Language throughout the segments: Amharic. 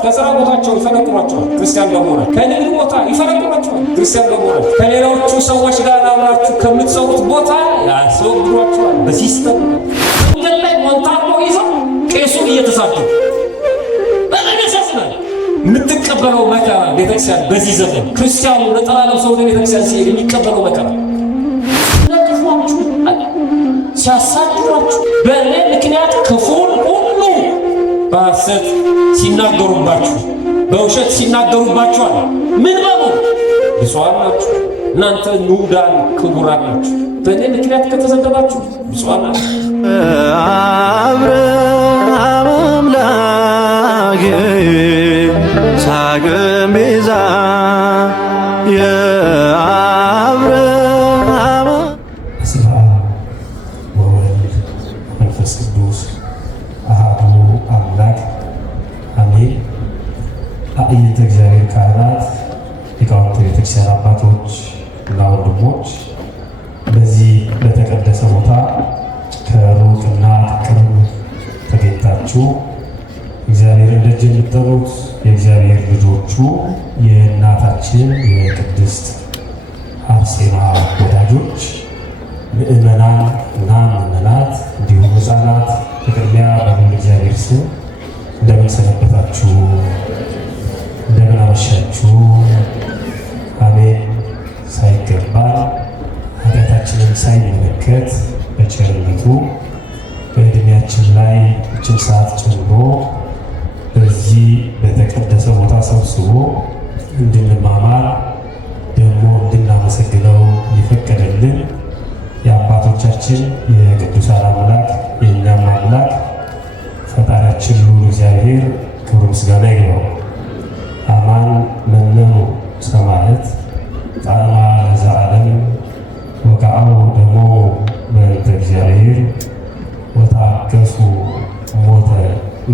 ከሥራ ቦታቸው ይፈነቅሏቸዋል ክርስቲያን በመሆን፣ ከንግድ ቦታ ይፈነቅሏቸዋል ክርስቲያን በመሆን፣ ከሌሎቹ ሰዎች ጋር አብራችሁ ከምትሰሩት ቦታ ያስወግዷቸዋል በሲስተም። መንገድ ላይ ሞንታርቦ ይዘው ቄሱን እየተሳደቡ በመነሳስናል። የምትቀበለው መከራ ቤተክርስቲያን በዚህ ዘመን ክርስቲያኑ ነጠላ ለብሰው ወደ ቤተክርስቲያን ሲሄድ የሚቀበለው መከራ ሲያሳድዷችሁ በእኔ ምክንያት ክፉን ሁሉ በሐሰት ሲናገሩባችሁ በውሸት ሲናገሩባችኋል። ምን በሉ? ብፁዓን ናችሁ እናንተ ንዑዳን ክቡራን ናችሁ። በእኔ ምክንያት ከተዘገባችሁ ብፁዓን ናችሁ። አብርሃም አምላክ ይስሐቅም ቤዛ አእይንተ እግዚአብሔር ካህናት፣ ሊቃውንተ ቤተክርስቲያን አባቶች እና ወንድሞች በዚህ በተቀደሰ ቦታ ከሩቅና ከቅርብ ተገኝታችሁ እግዚአብሔርን ደጅ የምትጠሩት የእግዚአብሔር ልጆቹ የእናታችን የቅድስት አርሴማ ወዳጆች ምእመናን እና ምእመናት እንዲሁም ሕፃናት በቅድሚያ በልዑል እግዚአብሔር ስም እንደምን ሰነበታችሁ? እንደምን አመሻችሁ? አሜን። ሳይገባን ኃጢአታችንን ሳይመለከት በቸርነቱ በዕድሜያችን ላይ እችን ሰዓት ጨምሮ በዚህ በተቀደሰ ቦታ ሰብስቦ እንድንማማር ደግሞ እንድናመሰግነው የፈቀደልን የአባቶቻችን የቅዱሳን አምላክ የእኛም አምላክ ፈጣሪያችን ልዑል እግዚአብሔር ክብር ምስጋና ይግባው። አማን መነኑ ሰማዕት ጣዕማ ለዘዓለም ወከአው ደሞ በእንተ እግዚአብሔር ወታገሱ ሞተ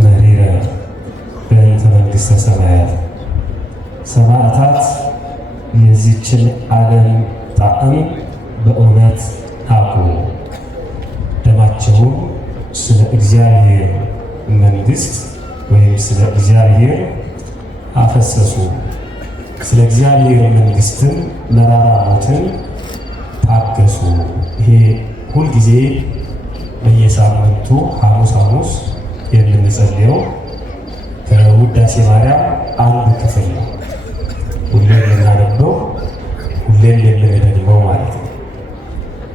መሪረ በእንተ መንግሥተ ሰማያት። ሰማዕታት የዚችን ዓለም ጣዕም በእውነት ናቁ፣ ደማቸውን ስለ እግዚአብሔር መንግሥት ወይም ስለ እግዚአብሔር አፈሰሱ። ስለ እግዚአብሔር መንግሥትን መራራ ሞትን ታገሱ። ይሄ ሁልጊዜ በየሳምንቱ ሐሙስ ሐሙስ የምንጸልየው ከውዳሴ ማርያም አንዱ ክፍል ነው። ሁሌም የምናነበው ሁሌም የምንደግመው ማለት ነው።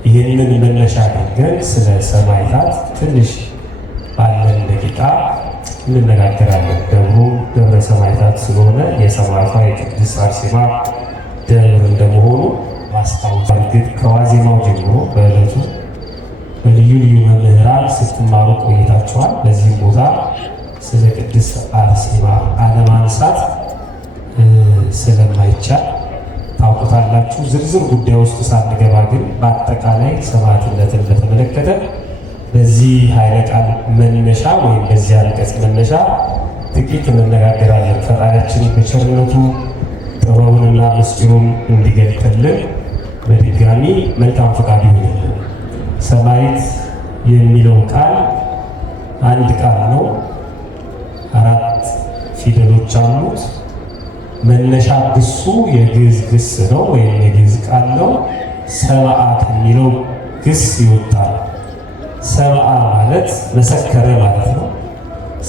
ይህንን መነሻ አድርገን ስለ ሰማዕታት ትንሽ ባለን ደቂቃ እንነጋገራለን። ደብሩ ደብረ ሰማዕታት ስለሆነ የሰማዕቷ የቅድስት አርሴማ ደብር እንደመሆኑ ማስታወስ እርግጥ ከዋዜማው ጀምሮ በዕለቱ በልዩ ልዩ መምህራን ስትማሩ ቆይታችኋል። በዚህም ቦታ ስለ ቅድስት አርሴማ አለማንሳት ስለማይቻል ታውቁታላችሁ። ዝርዝር ጉዳይ ውስጥ ሳንገባ ግን በአጠቃላይ ሰማዕትነትን በተመለከተ በዚህ ኃይለ ቃል መነሻ ወይም በዚህ አንቀጽ መነሻ ጥቂት እንነጋገራለን። ፈጣሪያችን በቸርነቱ ጥበቡንና ምስጢሩን እንዲገልጥልን በድጋሚ መልካም ፈቃድ ይሁንልን። ሰማዕት የሚለው ቃል አንድ ቃል ነው። 4 ፊደሎች አሉት። መነሻ ግሱ የግዕዝ ግስ ነው ወይም የግዕዝ ቃል ነው። ሰብአ ከሚለው ግስ ይወጣል። ሰብአ ማለት መሰከረ ማለት ነው።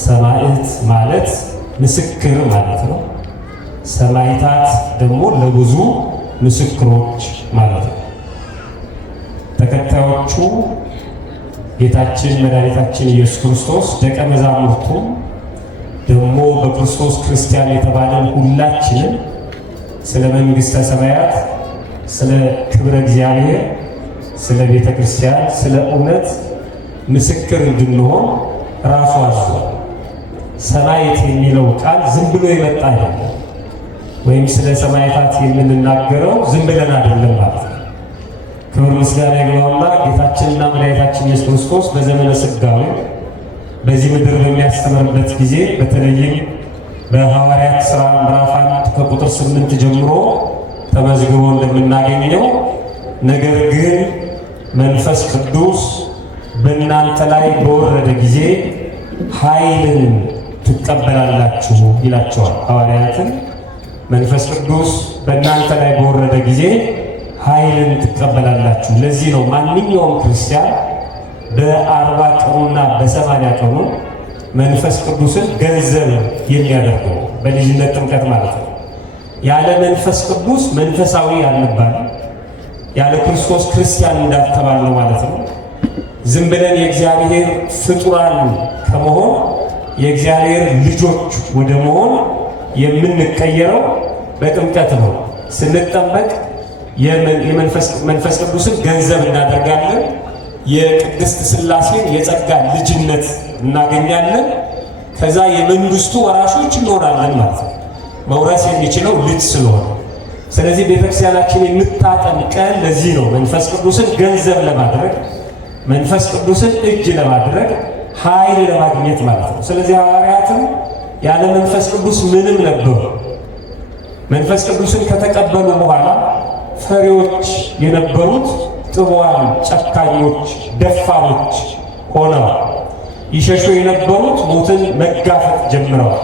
ሰማዕት ማለት ምስክር ማለት ነው። ሰማዕታት ደግሞ ለብዙ ምስክሮች ማለት ነው። ተከታዮቹ ጌታችን መድኃኒታችን ኢየሱስ ክርስቶስ ደቀ መዛሙርቱ ደግሞ በክርስቶስ ክርስቲያን የተባለን ሁላችንም ስለ መንግሥተ ሰማያት፣ ስለ ክብረ እግዚአብሔር፣ ስለ ቤተ ክርስቲያን፣ ስለ እውነት ምስክር እንድንሆን ራሱ አዟል። ሰማዕት የሚለው ቃል ዝም ብሎ የመጣ አይደለም። ወይም ስለ ሰማዕታት የምንናገረው ዝም ብለን አይደለም ማለት ነው። ክብር ምስጋና ይግባውና ጌታችንና መድኃኒታችን ኢየሱስ ክርስቶስ በዘመነ ሥጋዌ በዚህ ምድር በሚያስተምርበት ጊዜ በተለይም በሐዋርያት ሥራ ምዕራፍ 1 ከቁጥር 8 ጀምሮ ተመዝግቦ እንደምናገኘው ነገር ግን መንፈስ ቅዱስ በእናንተ ላይ በወረደ ጊዜ ኃይልን ትቀበላላችሁ ይላቸዋል ሐዋርያትን። መንፈስ ቅዱስ በእናንተ ላይ በወረደ ጊዜ ኃይልን ትቀበላላችሁ። ለዚህ ነው ማንኛውም ክርስቲያን በ40 ቀኑና በ80 ቀኑ መንፈስ ቅዱስን ገንዘብ የሚያደርገው በልጅነት ጥምቀት ማለት ነው። ያለ መንፈስ ቅዱስ መንፈሳዊ አልባል፣ ያለ ክርስቶስ ክርስቲያን እንዳልተባል ነው ማለት ነው። ዝም ብለን የእግዚአብሔር ፍጡራን ከመሆን የእግዚአብሔር ልጆች ወደ መሆን የምንቀየረው በጥምቀት ነው። ስንጠመቅ መንፈስ ቅዱስን ገንዘብ እናደርጋለን። የቅድስት ሥላሴን የጸጋ ልጅነት እናገኛለን። ከዛ የመንግስቱ ወራሾች እንሆናለን ማለት ነው። መውረስ የሚችለው ልጅ ስለሆነ፣ ስለዚህ ቤተክርስቲያናችን የምታጠምቀን ለዚህ ነው። መንፈስ ቅዱስን ገንዘብ ለማድረግ፣ መንፈስ ቅዱስን እጅ ለማድረግ፣ ኃይል ለማግኘት ማለት ነው። ስለዚህ ሐዋርያትም ያለ መንፈስ ቅዱስ ምንም ነበሩ። መንፈስ ቅዱስን ከተቀበሉ በኋላ ፈሪዎች የነበሩት ጥዋን፣ ጨካኞች፣ ደፋሮች ሆነዋል። ይሸሹ የነበሩት ሞትን መጋፈጥ ጀምረዋል።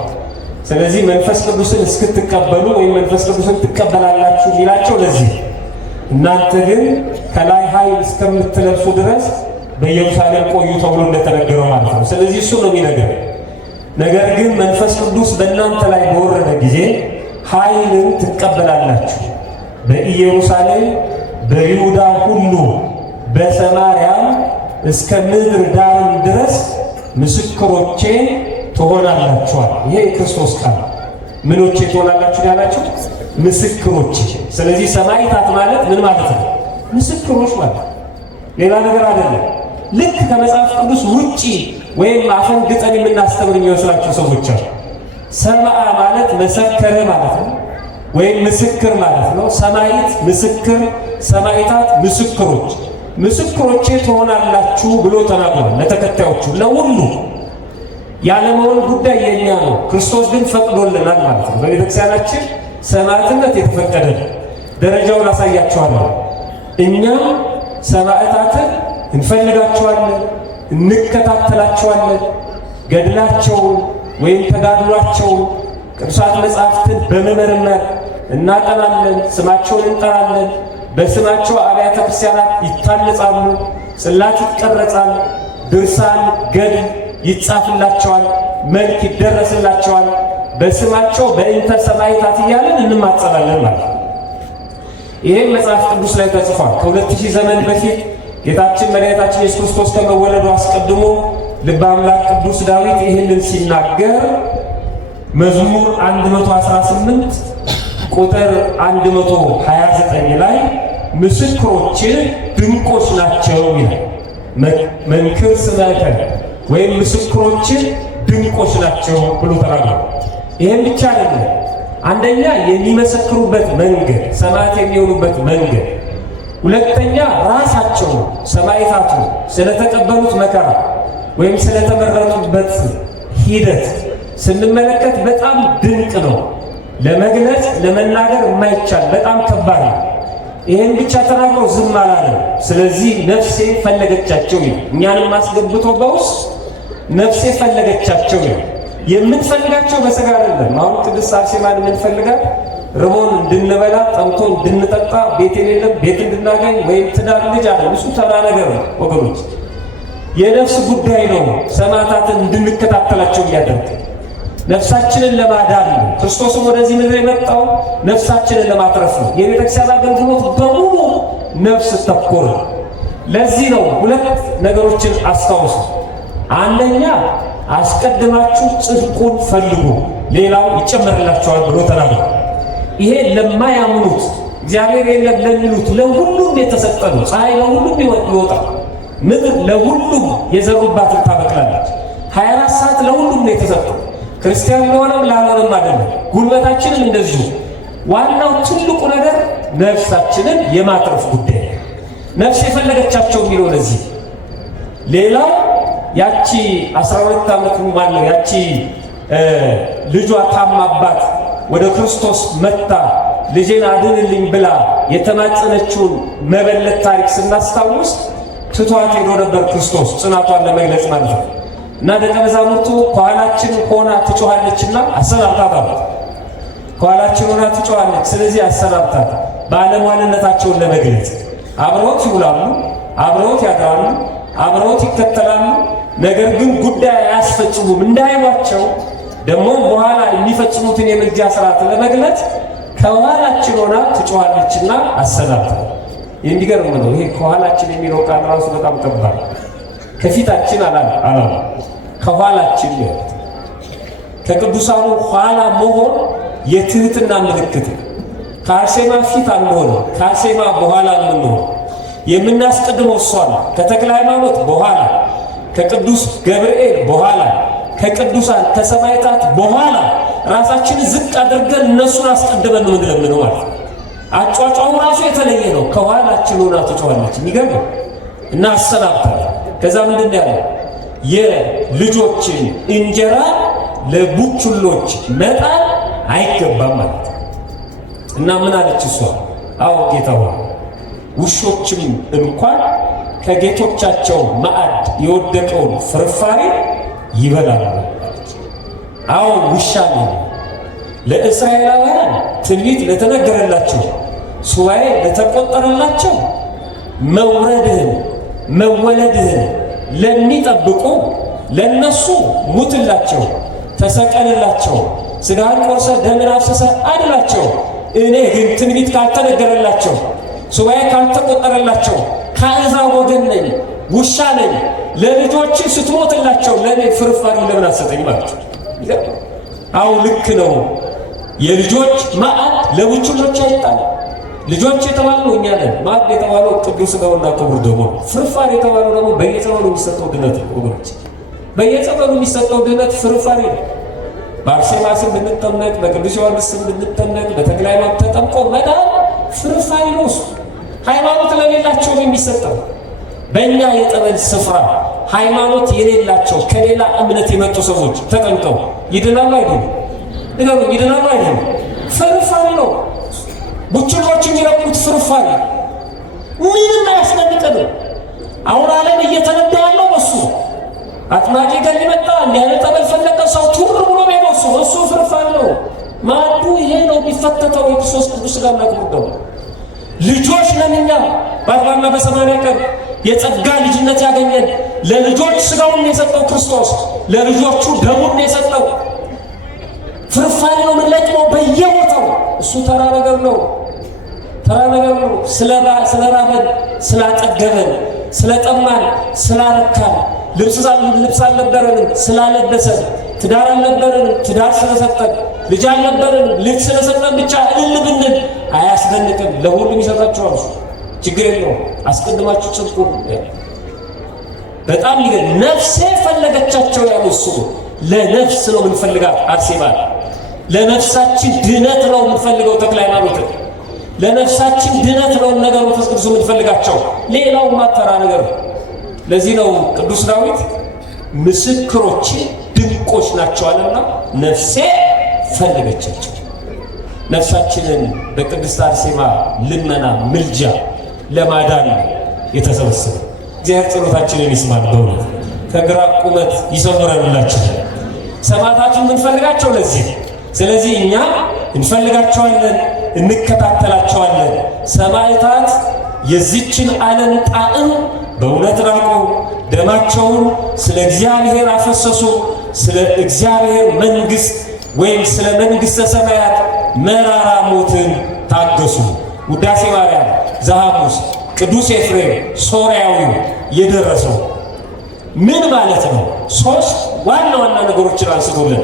ስለዚህ መንፈስ ቅዱስን እስክትቀበሉ ወይም መንፈስ ቅዱስን ትቀበላላችሁ የሚላቸው ለዚህ እናንተ ግን ከላይ ኃይል እስከምትለብሱ ድረስ በኢየሩሳሌም ቆዩ ተብሎ እንደተነገረው ማለት ነው። ስለዚህ እሱ ነው የሚነገር። ነገር ግን መንፈስ ቅዱስ በእናንተ ላይ በወረደ ጊዜ ኃይልን ትቀበላላችሁ፣ በኢየሩሳሌም፣ በይሁዳ ሁሉ፣ በሰማርያም እስከ ምድር ዳርም ድረስ ምስክሮቼ ትሆናላችኋል። ይሄ የክርስቶስ ቃል። ምኖቼ ትሆናላችሁ ያላችሁ? ምስክሮቼ። ስለዚህ ሰማዕታት ማለት ምን ማለት ነው? ምስክሮች ማለት ሌላ ነገር አይደለም። ልክ ከመጽሐፍ ቅዱስ ውጪ ወይም አፈንግጠን የምናስተምር የሚመስላቸው ሰዎች አሉ። ሰማዓ ማለት መሰከረ ማለት ነው፣ ወይም ምስክር ማለት ነው። ሰማዕት ምስክር፣ ሰማዕታት ምስክሮች። ምስክሮቼ ትሆናላችሁ ብሎ ተናግሯል ለተከታዮቹ ለሁሉ። ያለመሆን ጉዳይ የኛ ነው፣ ክርስቶስ ግን ፈቅዶልናል ማለት ነው። በቤተክርስቲያናችን ሰማዕትነት የተፈቀደ ደረጃውን አሳያቸዋለሁ። እኛም ሰማዕታትን እንፈልጋቸዋለን፣ እንከታተላቸዋለን። ገድላቸውን ወይም ተጋድሏቸውን ቅዱሳት መጻሕፍትን በመመርመር እናጠናለን፣ ስማቸውን እንጠራለን። በስማቸው አብያተ ክርስቲያናት ይታነጻሉ፣ ጽላት ይቀረጻል፣ ድርሳን ገድል ይጻፍላቸዋል፣ መልክ ይደረስላቸዋል። በስማቸው በእንተ ሰማዕታት እያለን እንማጸናለን ማለት ነው። ይህም መጽሐፍ ቅዱስ ላይ ተጽፏል። ከ2000 ዘመን በፊት ጌታችን መድኃኒታችን ኢየሱስ ክርስቶስ ከመወለዱ አስቀድሞ ልበ አምላክ ቅዱስ ዳዊት ይህንን ሲናገር መዝሙር 118 ቁጥር 129 ላይ ምስክሮች ድንቆች ናቸው ይላል። መንክር ስመከ ወይም ምስክሮች ድንቆች ናቸው ብሎ ተናግሯል። ይህም ብቻ አይደለም። አንደኛ የሚመሰክሩበት መንገድ፣ ሰማዕት የሚሆኑበት መንገድ፣ ሁለተኛ ራሳቸው ሰማዕታቱ ስለተቀበሉት መከራ ወይም ስለተመረጡበት ሂደት ስንመለከት በጣም ድንቅ ነው። ለመግለጽ ለመናገር የማይቻል በጣም ከባድ ነው። ይህን ብቻ ተናግሮ ዝም አላለም። ስለዚህ ነፍሴ ፈለገቻቸው ይላል። እኛንም አስገብቶ በውስጥ ነፍሴ ፈለገቻቸው ይላል። የምንፈልጋቸው በሥጋ አይደለም። አሁን ቅድስት አርሴማን የምንፈልጋት ርቦን እንድንበላ፣ ጠምቶ እንድንጠጣ፣ ቤት የሌለም ቤት እንድናገኝ ወይም ትዳር ልጅ አለ። እሱ ተራ ነገር ነው ወገኖች፣ የነፍስ ጉዳይ ነው። ሰማዕታትን እንድንከታተላቸው እያደረገ ነፍሳችንን ለማዳን ነው። ክርስቶስም ወደዚህ ምድር የመጣው ነፍሳችንን ለማትረፍ ነው። የቤተክርስቲያን አገልግሎት በሙሉ ነፍስ ተኮር። ለዚህ ነው ሁለት ነገሮችን አስታውሱ። አንደኛ አስቀድማችሁ ጽድቁን ፈልጉ፣ ሌላው ይጨመርላችኋል ብሎ ተናግሯል። ይሄ ለማያምኑት እግዚአብሔር የለም ለሚሉት ለሁሉም የተሰጠ ነው። ፀሐይ ለሁሉም ይወጣል፣ ምድር ለሁሉም የዘሩባትን ታበቅላለች። 24 ሰዓት ለሁሉም ነው የተሰጠው። ክርስቲያን ለሆነም ላልሆነም አይደለም። ጉልበታችንም እንደዚሁ። ዋናው ትልቁ ነገር ነፍሳችንን የማትረፍ ጉዳይ፣ ነፍስ የፈለገቻቸው የሚለው ለዚህ። ሌላው ያቺ 12 ዓመት ማነው ያቺ ልጇ ታማባት ወደ ክርስቶስ መጣ ልጄን አድንልኝ ብላ የተማጸነችውን መበለት ታሪክ ስናስታውስ ትቷት ሄዶ ነበር ክርስቶስ ጽናቷን ለመግለጽ ማለት ነው። እና ደቀ መዛሙርቱ ከኋላችን ሆና ትጮኻለችና አሰናብታት አሉት። ከኋላችን ሆና ትጮኻለች፣ ስለዚህ አሰናብታት። ባለሟልነታቸውን ለመግለጽ አብረውት ይውላሉ፣ አብረውት ያድራሉ፣ አብረውት ይከተላሉ። ነገር ግን ጉዳይ አያስፈጽሙም እንዳይሏቸው ደግሞ በኋላ የሚፈጽሙትን የምልጃ ስርዓት ለመግለጽ ከኋላችን ሆና ትጮኻለችና አሰናብታት። የሚገርም ነው። ይሄ ከኋላችን የሚለው ቃል ራሱ በጣም ከባድ። ከፊታችን አላለ ከኋላችን ነው። ከቅዱሳኑ ኋላ መሆን የትህትና ምልክት ነው። ከአርሴማ ፊት አንሆን፣ ከአርሴማ በኋላ አንሆን። የምናስቀድመው እሷ ነው። ከተክለ ሃይማኖት በኋላ፣ ከቅዱስ ገብርኤል በኋላ፣ ከቅዱሳን ከሰማዕታት በኋላ ራሳችንን ዝቅ አድርገን እነሱን አስቀድመን ነው የምንለምነው ማለት ነው። አጫጫው ራሱ የተለየ ነው። ከኋላችን ሆና ትጮኻለች። የሚገርም እና አሰናብታል። ከዛ ምንድን ነው ያለው? የልጆችን እንጀራ ለቡችሎች መጣል አይገባም ማለት ነው። እና ምን አለች እሷ? አዎ ጌታ ሆይ ውሾችም እንኳን ከጌቶቻቸው ማዕድ የወደቀውን ፍርፋሪ ይበላሉ። አዎ ውሻ ነኝ። ለእስራኤላውያን ትንቢት ለተነገረላቸው ሱባኤ ለተቆጠረላቸው መውረድህን መወለድህን ለሚጠብቁ ለነሱ ሙትላቸው፣ ተሰቀልላቸው፣ ስጋን ቆርሰ ደምን አፍስሰ አድላቸው። እኔ ግን ትንቢት ካልተነገረላቸው ሱባኤ ካልተቆጠረላቸው ከአሕዛብ ወገን ነኝ፣ ውሻ ነኝ። ለልጆች ስትሞትላቸው ለእኔ ፍርፋሪ ለምን አትሰጠኝ ማለት ነው። አዎ ልክ ነው። የልጆች ማዕድ ለቡችሎች አይጣል። ልጆች የተባለው እኛ ነን። ማዕድ የተባለው ቅዱስ ሥጋውና ክቡር ደሙ ነው። ፍርፋሪ የተባለው ደግሞ በየጸበሉ የሚሰጠው ድነት ነው። ወገኖች በየጸበሉ የሚሰጠው ድነት ፍርፋሪ ነው። በአርሴማ ስም ብንጠመቅ፣ በቅዱስ ዮሐንስ ስም ብንጠመቅ፣ በተክለ ሃይማኖት ተጠምቆ መዳን ፍርፋሪ ነው። ሃይማኖት ለሌላቸው የሚሰጠው በእኛ የጠበል ስፍራ ሃይማኖት የሌላቸው ከሌላ እምነት የመጡ ሰዎች ተጠምቀው ይድናሉ አይደሉም? ንገሩ፣ ይድናሉ አይደሉም? ፍርፋሪ ነው። ቡችሎች የሚረቁት ፍርፋሪ ምንም አያስደንቅንም። አሁን ዓለም እየተነዳ ያለው በሱ አጥማቂ ገል መጣ፣ እንዲህ አይነት ጠበል ፈለቀ፣ ሰው ቱር ብሎ ሜዶሱ እሱ ፍርፋሪ ነው። ማዕዱ ይሄ ነው የሚፈተተው የክርስቶስ ቅዱስ ሥጋና ክቡር ደሙ። ልጆች ነን እኛ። በ40ና በ80 ቀን የጸጋ ልጅነት ያገኘን ለልጆች ሥጋውን የሰጠው ክርስቶስ ለልጆቹ ደሙን የሰጠው ፍርፋሪ ነው የምንለቅመው በየቦታው። እሱ ተራ ነገር ነው፣ ተራ ነገር ነው። ስለራበን ስላጠገበን፣ ስለጠማን ስላረካን፣ ልብስ አልነበረንም ስላለበሰን፣ ትዳር አልነበረንም ትዳር ስለሰጠን፣ ልጅ አልነበረንም ልጅ ስለሰጠን ብቻ እልል ብንል አያስደንቅም። ለሁሉም ይሰጣችኋል። እሱ ችግር የለውም። አስቀድማችሁ ጽድቁ በጣም ይገርም። ነፍሴ ፈለገቻቸው ያሉ እሱ ለነፍስ ነው የምንፈልጋት አርሴማ። ለነፍሳችን ድነት ነው የምንፈልገው ተክለ ሃይማኖት። ለነፍሳችን ድነት ነው ነገር መንፈስ ቅዱስ የምንፈልጋቸው። ሌላው ማተራ ነገር ነው። ለዚህ ነው ቅዱስ ዳዊት ምስክሮች ድንቆች ናቸዋልና ነፍሴ ፈለገቻቸው። ነፍሳችንን በቅድስት አርሴማ ልመና ምልጃ ለማዳን የተሰበሰበ እግዚአብሔር ጸሎታችንን ይስማል። በእውነት ከግራ ቁመት ይሰውረንላችሁ። ሰማዕታቱን የምንፈልጋቸው ለዚህ ነው። ስለዚህ እኛ እንፈልጋቸዋለን፣ እንከታተላቸዋለን። ሰማዕታት የዚችን ዓለም ጣዕም በእውነት ራቁ፣ ደማቸውን ስለ እግዚአብሔር አፈሰሱ። ስለ እግዚአብሔር መንግሥት ወይም ስለ መንግሥተ ሰማያት መራራ ሞትን ታገሱ። ውዳሴ ማርያም ዘሐሙስ ቅዱስ ኤፍሬም ሶርያዊው የደረሰው ምን ማለት ነው? ሶስት ዋና ዋና ነገሮችን አንስቶልን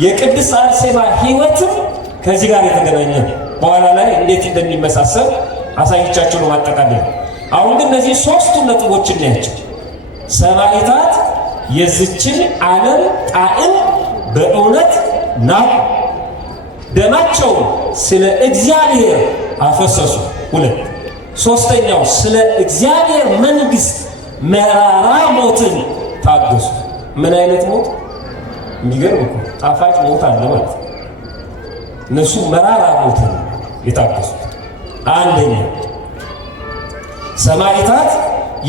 የቅድስት አርሴማ ሕይወትም ከዚህ ጋር የተገናኘ በኋላ ላይ እንዴት እንደሚመሳሰል አሳይቻቸው ነው ማጠቃለል። አሁን ግን እነዚህ ሶስቱ ነጥቦች እናያቸው። ሰማዕታት የዚችን ዓለም ጣዕም በእውነት ናቁ፣ ደማቸው ስለ እግዚአብሔር አፈሰሱ። ሁለት ሶስተኛው ስለ እግዚአብሔር መንግሥት መራራ ሞትን ታገሱ። ምን አይነት ሞት? የሚገርም እኮ ጣፋጭ ሞት አለ ማለት ነው። እነሱ መራራ ሞትን የታገሱት። አንደኛ ሰማዕታት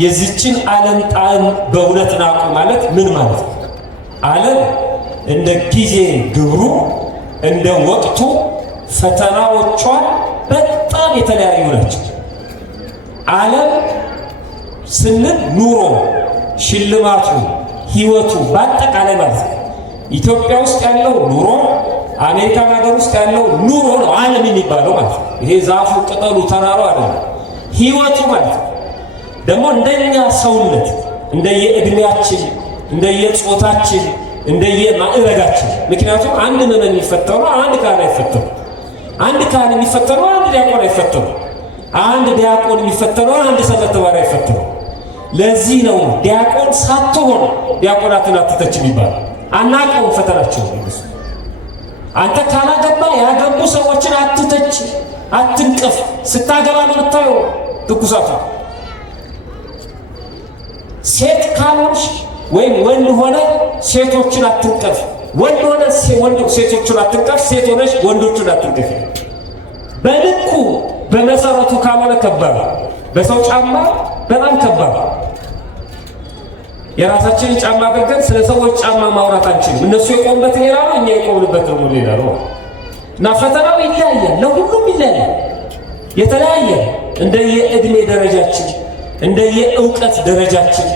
የዚችን ዓለም ጣዕም በእውነት ናቁ ማለት ምን ማለት ነው? ዓለም እንደ ጊዜ ግብሩ እንደ ወቅቱ ፈተናዎቿ በጣም የተለያዩ ናቸው። ዓለም ስንል ኑሮ፣ ሽልማቱ፣ ህይወቱ በአጠቃላይ ማለት ነው። ኢትዮጵያ ውስጥ ያለው ኑሮ፣ አሜሪካን ሀገር ውስጥ ያለው ኑሮ ነው ዓለም የሚባለው ማለት ነው። ይሄ ዛፉ፣ ቅጠሉ፣ ተራራው አይደለም፣ ህይወቱ ማለት ነው። ደግሞ እንደኛ ሰውነት እንደየእድሜያችን፣ እንደየጾታችን፣ እንደየማዕረጋችን። ምክንያቱም አንድ ምዕመን የሚፈተነው አንድ ካህን አይፈተነው፣ አንድ ካህን የሚፈተነው አንድ ዲያቆን አይፈተነው፣ አንድ ዲያቆን የሚፈተነው አንድ ሰንበት ተማሪ አይፈተነው። ለዚህ ነው ዲያቆን ሳትሆን ዲያቆናትን አትተች የሚባለው። አናውቀውም ፈተናቸው። አንተ ካላገባ ያገቡ ሰዎችን አትተች፣ አትንቀፍ። ስታገባ ነው የምታየው ትኩሳቱ። ሴት ካልሆንሽ ወይም ወንድ ሆነ ሴቶችን አትንቀፍ፣ ወንድ ሆነ ሴቶችን አትንቀፍ፣ ሴት ሆነሽ ወንዶችን አትንቀፍ። በልኩ በመሰረቱ ካልሆነ ከባድ፣ በሰው ጫማ በጣም ከባድ። የራሳችንን ጫማ አድርገን ስለ ሰዎች ጫማ ማውራት አንችልም። እነሱ የቆሙበት ሌላ ነው፣ እኛ የቆምንበት ደግሞ ሌላ ነው እና ፈተናው ይለያያል፣ ለሁሉም ይለያያል። የተለያየ እንደየእድሜ ደረጃችን፣ እንደየእውቀት ደረጃችን፣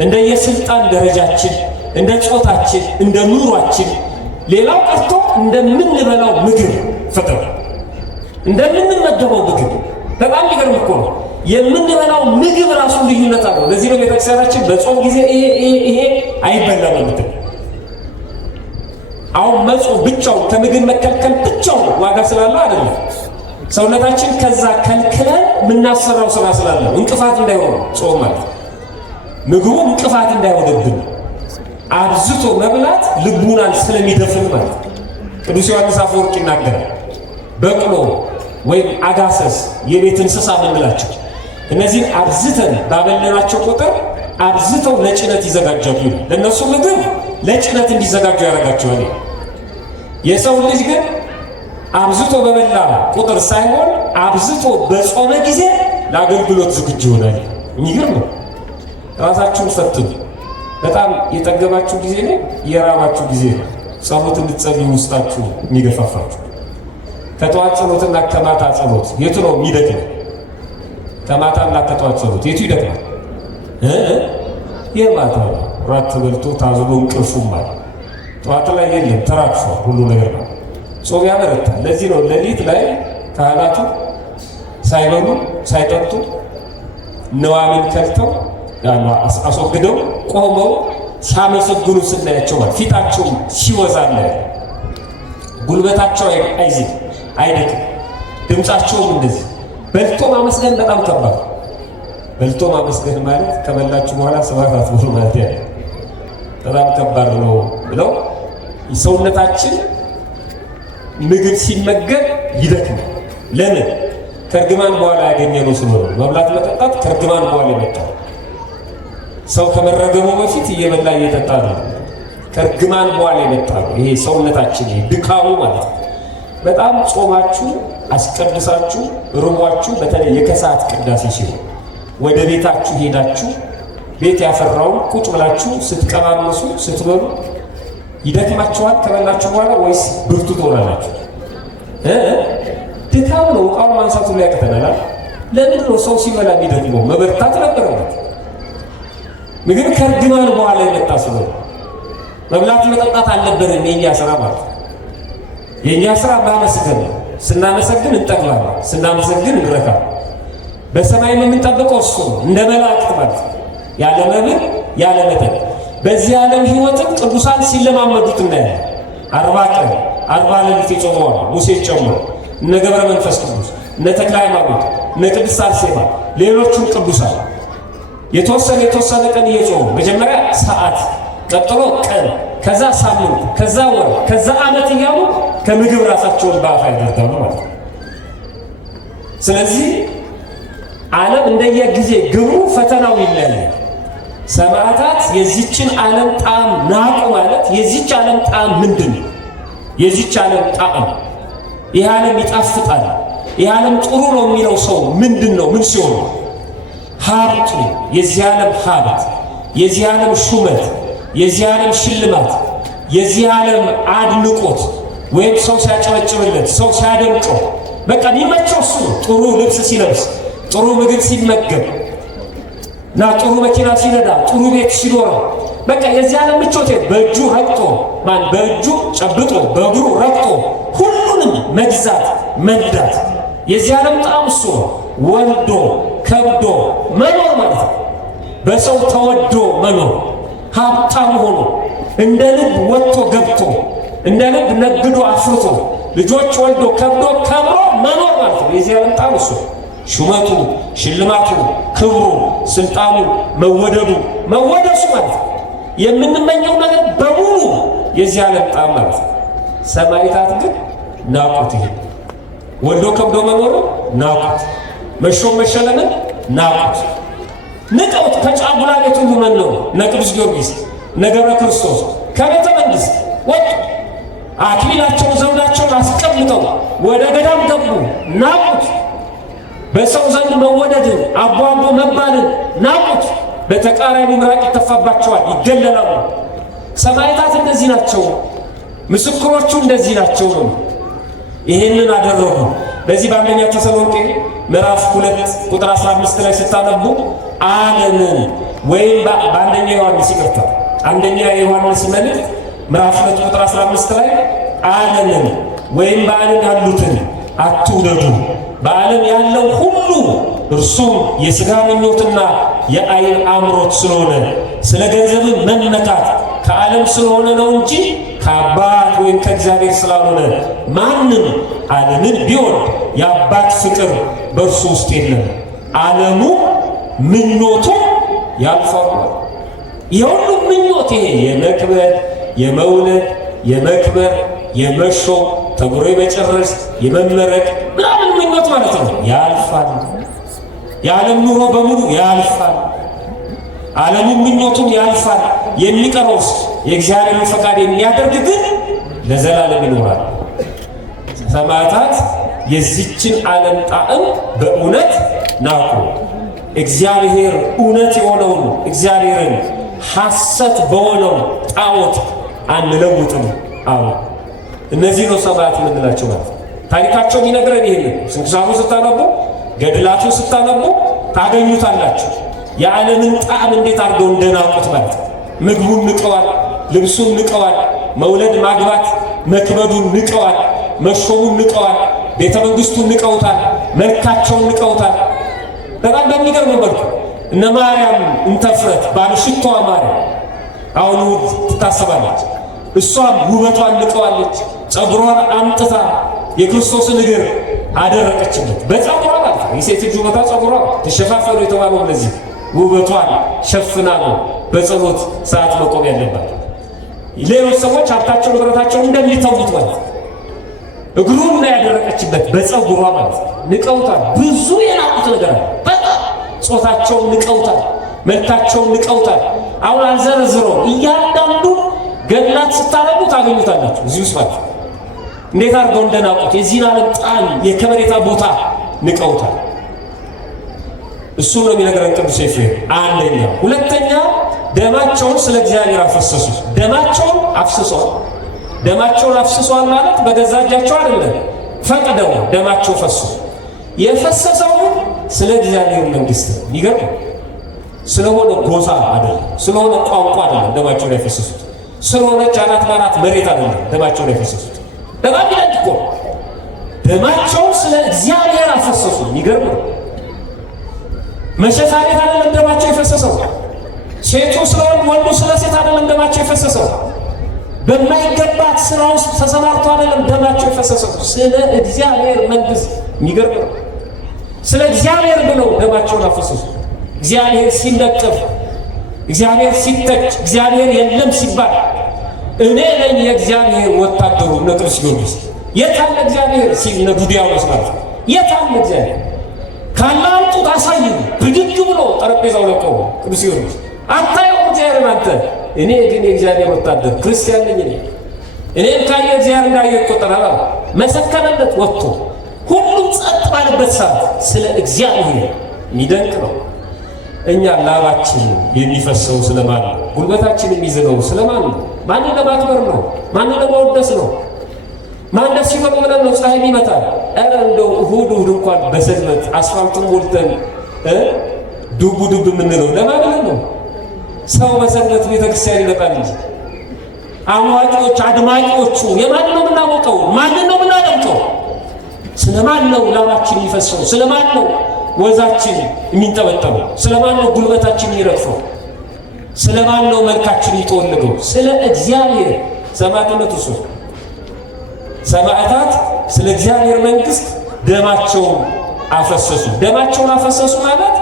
እንደየስልጣን ደረጃችን፣ እንደ ጾታችን፣ እንደ ኑሯችን፣ ሌላው ቀርቶ እንደምንበላው ምግብ ፈተና፣ እንደምንመገበው ምግብ በጣም ሊገርም እኮ ነው። የምንበላው ምግብ ራሱ ልዩነት አለው። ለዚህ ነው ቤተክርስቲያናችን በጾም ጊዜ ይሄ አይበላም የምትል። አሁን መጾም ብቻው ከምግብ መከልከል ብቻው ዋጋ ስላለው አይደለም። ሰውነታችን ከዛ ከልክለን የምናሰራው ስራ ስላለ እንቅፋት እንዳይሆን ጾም ማለት ምግቡ እንቅፋት እንዳይሆንብን አብዝቶ መብላት ልቡናን ስለሚደፍን ማለት ቅዱስ ዮሐንስ አፈወርቅ ይናገራል። በቅሎ ወይም አጋሰስ የቤት እንስሳ የምንላቸው እነዚህን አብዝተን ባበለናቸው ቁጥር አብዝተው ለጭነት ይዘጋጃሉ። ለእነሱ ምግብ ለጭነት እንዲዘጋጁ ያደርጋቸዋል። የሰው ልጅ ግን አብዝቶ በበላ ቁጥር ሳይሆን አብዝቶ በጾመ ጊዜ ለአገልግሎት ዝግጁ ይሆናል። የሚገርም ነው። ራሳችሁን ፈትኑ። በጣም የጠገባችሁ ጊዜ ነው፣ የራባችሁ ጊዜ ነው። ጸሎት እንድትጸልዩ ውስጣችሁ የሚገፋፋችሁ። ከጠዋት ጸሎትና ከማታ ጸሎት የቱ ነው የሚደክም? ከማታና ከጠዋት ጸሎት የቱ ይደክማል? የማታ ራት ተበልቶ ታዝሎ እንቅልፉም አለ። ጠዋት ላይ የለም፣ ተራክፏል ሁሉ ነገር ነው። ጾም ያበረታል። ለዚህ ነው ሌሊት ላይ ካህናቱ ሳይበሉ ሳይጠጡ ነዋምን ከልተው አስወግደው ቆመው ሲያመሰግኑ ስናያቸው ማለት ፊታቸው ሲወዛለ ጉልበታቸው አይዝግ አይደክም፣ ድምፃቸውም እንደዚህ። በልቶ ማመስገን በጣም ከባድ። በልቶ ማመስገን ማለት ከበላችሁ በኋላ ስብሐት አትበሉ ማለት ያለ በጣም ከባድ ነው ብለው ሰውነታችን ምግብ ሲመገብ ይደክማል። ለምን? ከእርግማን በኋላ ያገኘነው ስለሆነ። መብላት መጠጣት ከእርግማን በኋላ ይመጣል። ሰው ከመረገሙ በፊት እየበላ እየጠጣ ነው። ከእርግማን በኋላ ይመጣል። ይሄ ሰውነታችን ድካሙ ማለት ነው። በጣም ጾማችሁ አስቀድሳችሁ ርቧችሁ፣ በተለይ የከሰዓት ቅዳሴ ሲሆን ወደ ቤታችሁ ሄዳችሁ ቤት ያፈራውን ቁጭ ብላችሁ ስትቀማመሱ ስትበሉ ይደክማችኋል ከበላችሁ በኋላ ወይስ ብርቱ ትሆናላችሁ? ድካም ነው። ዕቃውን ማንሳቱ ላይ ያቅተናል። ለምንድን ነው ሰው ሲበላ የሚደክመው? መበርታት ነበረበት። ምግብ ከእርግማን በኋላ የመጣ ስለሆነ መብላት መጠጣት አልነበረም የእኛ ስራ ማለት ነው። የእኛ ስራ ማመስገን ነው። ስናመሰግን እንጠግባለን፣ ስናመሰግን እንረካለን። በሰማይ የምንጠብቀው እሱ ነው፣ እንደ መላእክት ማለት ነው። ያለ መብል ያለ መጠጥ በዚህ ዓለም ሕይወትን ቅዱሳን ሲለማመዱት እናያለን። 40 ቀን 40 ሌሊት የጾመዋል ሙሴ ጨምሮ እነ ገብረ መንፈስ ቅዱስ፣ እነ ተክለ ሃይማኖት፣ እነ ቅድስት አርሴማ፣ ሌሎቹም ቅዱሳን የተወሰነ ቀን እየጾሙ መጀመሪያ ሰዓት፣ ቀጥሎ ቀን፣ ከዛ ሳምንት፣ ከዛ ወር፣ ከዛ ዓመት እያሉ ከምግብ ራሳቸውን በአፍ ያደርጋሉ ማለት ነው። ስለዚህ ዓለም እንደየጊዜ ግብሩ ፈተናው ይለያል። ሰማዕታት የዚችን ዓለም ጣዕም ናቁ ማለት የዚች ዓለም ጣዕም ምንድን ነው? የዚች ዓለም ጣዕም ይህ ዓለም ይጣፍጣል፣ ይህ ዓለም ጥሩ ነው የሚለው ሰው ምንድን ነው? ምን ሲሆን? ሀብቱ የዚህ ዓለም ሀብት፣ የዚህ ዓለም ሹመት፣ የዚህ ዓለም ሽልማት፣ የዚህ ዓለም አድንቆት ወይም ሰው ሲያጨበጭብለት ሰው ሲያደንቀው በቃ የሚመቸው እሱ ነው። ጥሩ ልብስ ሲለብስ፣ ጥሩ ምግብ ሲመገብ እና ጥሩ መኪና ሲነዳ፣ ጥሩ ቤት ሲኖረው በቃ የዚህ ዓለም ምቾት በእጁ ረግጦ በእጁ ጨብጦ በእግሩ ረግጦ ሁሉንም መግዛት መንዳት የዚህ ዓለም ጣዕም እሱ ነው። ወልዶ ከብዶ መኖር ማለት ነው። በሰው ተወዶ መኖር፣ ሀብታም ሆኖ እንደ ልብ ወጥቶ ገብቶ እንደ ልብ ነግዶ አፍርቶ ልጆች ወልዶ ከብዶ ከብሮ መኖር ማለት ነው። የዚህ ዓለም ጣዕም እሱ ሹመቱ፣ ሽልማቱ፣ ክብሩ፣ ስልጣኑ፣ መወደዱ፣ መወደሱ ማለት ነው። የምንመኘው ነገር በሙሉ የዚህ ዓለም ጣዕም ማለት ነው። ሰማዕታት ግን ናቁት። ይሄ ወልዶ ከብዶ መኖሩ ናቁት። መሾም መሸለምን ናቁት። ንቀውት ከጫጉላ ቤት ሁሉ መነው እነ ቅዱስ ጊዮርጊስ እነ ገብረ ክርስቶስ ከቤተ መንግሥት ወጡ። አክሊላቸውን ዘውዳቸውን አስቀምጠው ወደ ገዳም ገቡ። ናቁት። በሰው ዘንድ መወደድን አቦ አቦ መባልን ናቁት። በተቃራኒ ምራቅ ይተፋባቸዋል፣ ይገለላሉ። ሰማዕታት እንደዚህ ናቸው። ምስክሮቹ እንደዚህ ናቸው ነው። ይሄንን አደረጉ። በዚህ በአንደኛ ተሰሎንቄ ምዕራፍ 2 ቁጥር 15 ላይ ስታነቡ ዓለምን ወይም በአንደኛ ዮሐንስ ይቅርታ አንደኛ ዮሐንስ መልእክት ምዕራፍ 2 ቁጥር 15 ላይ ዓለምን ወይም በዓለም ያሉትን አትውደዱ፣ በዓለም ያለው ሁሉ እርሱም የሥጋ ምኞትና የዓይን አምሮት ስለሆነ ስለ ገንዘብ መመካት ከዓለም ስለሆነ ነው እንጂ ከአባት ወይም ከእግዚአብሔር ስላልሆነ ማንም ዓለምን ቢወድ የአባት ፍቅር በእርሱ ውስጥ የለም። ዓለሙ ምኞቱ ያልፋል። የሁሉም ምኞት ይሄ የመክበር፣ የመውለድ፣ የመክበር፣ የመሾም፣ ተምሮ የመጨረስ፣ የመመረቅ ምናምን ምኞት ማለት ነው ያልፋል። የዓለም ኑሮ በሙሉ ያልፋል። ዓለሙም ምኞቱም ያልፋል። የሚቀረውስ የእግዚአብሔርን ፈቃድ የሚያደርግ ግን ለዘላለም ይኖራል። ሰማዕታት የዚችን ዓለም ጣዕም በእውነት ናቁ። እግዚአብሔር እውነት የሆነውን እግዚአብሔርን ሐሰት በሆነው ጣዖት አንለውጥም አሉ። እነዚህ ነው ሰማዕታት የምንላቸው ማለት ታሪካቸው የሚነግረን ይሄን። ስንክሳሩ ስታነቡ ገድላቱ ስታነቡ ታገኙታላችሁ። የዓለምን ጣዕም እንዴት አድርገው እንደናቁት ማለት ምግቡን ንቀዋል፣ ልብሱን ንቀዋል፣ መውለድ ማግባት መክበዱን ንቀዋል፣ መሾሙን ንቀዋል፣ ቤተ መንግሥቱን ንቀውታል፣ መልካቸውን ንቀውታል። በጣም በሚገርም መልኩ እነ ማርያም እንተፍረት ባልሽቷ ማርያም አሁን ትታሰባለች። እሷም ውበቷን ንቀዋለች። ጸጉሯን አምጥታ የክርስቶስን እግር አደረቀችበት በጸጉሯ ማለት ነው። የሴት ልጅ ውበቷ ጸጉሯ ተሸፋፈኑ የተባለው ለዚህ ውበቷን ሸፍና ነው በጸሎት ሰዓት መቆም ያለባት። ሌሎች ሰዎች ሀብታቸው ንብረታቸውን እንደሚተውት ማለት እግሩን ላይ ያደረቀችበት በጸጉሯ ማለት ንቀውታል። ብዙ የናቁት ነገር አለ። በጣም ጾታቸውን ንቀውታል፣ መልካቸውን ንቀውታል። አሁን አልዘረዝረው እያንዳንዱ ገድላት ስታነቡ ታገኙታላችሁ እዚህ ውስጥ ማለት እንዴት አድርገው እንደናቁት የዚህን ዓለም ጣዕም የከበሬታ ቦታ ንቀውታል። እሱ ነው የሚነግረን ቅዱስ ኤፍሬም። አንደኛ። ሁለተኛ ደማቸውን ስለ እግዚአብሔር አፈሰሱ። ደማቸውን አፍስሰዋል። ደማቸውን አፍስሰዋል ማለት በገዛ እጃቸው አይደለም፣ ፈቅደው ደማቸው ፈሱ። የፈሰሰው ስለ እግዚአብሔር መንግሥት ነው። ይገርም። ስለሆነ ጎሳ አይደለም፣ ስለሆነ ቋንቋ አይደለም ደማቸውን ያፈሰሱት፣ ስለሆነች አናት ባናት መሬት አይደለም ደማቸውን ያፈሰሱት። በጣም ይለቅ እኮ ደማቸውን ስለ እግዚአብሔር አፈሰሱ። ይገርም። መሸታ ቤት አይደለም ደማቸው የፈሰሰው። ሴቱ ስለወንድ ወንዱ ስለ ሴት አይደለም ደማቸው የፈሰሰው። በማይገባት ስራ ውስጥ ተሰማርቶ አይደለም ደማቸው የፈሰሰው። ስለ እግዚአብሔር መንግሥት የሚገርም ነው። ስለ እግዚአብሔር ብለው ደማቸውን አፈሰሱ። እግዚአብሔር ሲነቀፍ፣ እግዚአብሔር ሲተች፣ እግዚአብሔር የለም ሲባል እኔ ነኝ የእግዚአብሔር ወታደሩ እነ ቅዱስ ጊዮርጊስ የት አለ እግዚአብሔር ሲል እነ ዱዲያኖስ ማለት የት አለ እግዚአብሔር ካላምጡት አሳዩ ብድግ ብሎ ጠረጴዛው ላይ ቆሞ ቅዱስ ጊዮርጊስ አታየውም እግዚአብሔርን አንተ? እኔ ግን የእግዚአብሔር ወታደር ክርስቲያን ነኝ እኔም ካየ እግዚአብሔር እንዳየ ይቆጠራል አለ። መሰከረለት ወጥቶ። ሁሉም ጸጥ ባለበት ሰዓት ስለ እግዚአብሔር የሚደንቅ ነው። እኛ ላባችን የሚፈሰው ስለማን ነው? ጉልበታችን የሚዝለው ስለማን ነው? ማንን ለማክበር ነው? ማንን ለማወደስ ነው? ማን ደስ ይበለው ብለን ነው ፀሐይ ይመታል? ኧረ እንደው እሑድ እንኳን በሰንበት አስፋልቱን ሞልተን ዱብ ዱብ የምንለው ለማን ነው? ሰው በሰንበት ቤተክርስቲያን ይመጣል እንጂ አዋቂዎች አድማቂዎቹ የማን ነው የምናወቀው? ማንን ነው የምናደምጠው? ስለማን ነው ላባችን የሚፈሰው? ስለማን ነው ወዛችን የሚንጠበጠበው? ስለማን ነው ጉልበታችን የሚረግፈው? ስለማን ነው መልካችን የሚጠወልገው? ስለ እግዚአብሔር። ሰማዕትነቱ እሱ። ሰማዕታት ስለ እግዚአብሔር መንግሥት ደማቸውን አፈሰሱ። ደማቸውን አፈሰሱ ማለት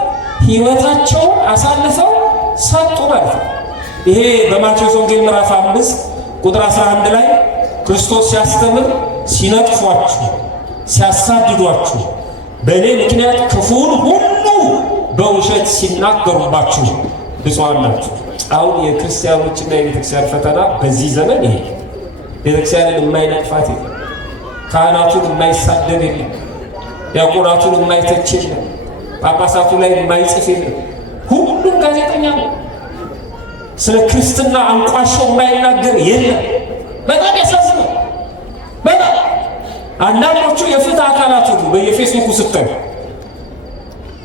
ሕይወታቸውን አሳልፈው ሰጡ ማለት ነው። ይሄ በማቴዎስ ወንጌል ምዕራፍ 5 ቁጥር 11 ላይ ክርስቶስ ሲያስተምር ሲነቅፏችሁ፣ ሲያሳድዷችሁ፣ በእኔ ምክንያት ክፉን ሁሉ በውሸት ሲናገሩባችሁ ብፁዓን ናችሁ። አሁን የክርስቲያኖችና የቤተክርስቲያን ፈተና በዚህ ዘመን ይሄ ቤተክርስቲያንን የማይነቅፋት የለም፣ ካህናቱን የማይሳደብ የለም፣ ዲያቆናቱን የማይተች የለም፣ ጳጳሳቱ ላይ የማይጽፍ የለም። ሁሉም ጋዜጠኛ ነው። ስለ ክርስትና አንቋሾ የማይናገር የለም። በጣም ያሳዝናል። በጣም አንዳንዶቹ የፍትህ አካላት ሁሉ በየፌስቡኩ ስታይ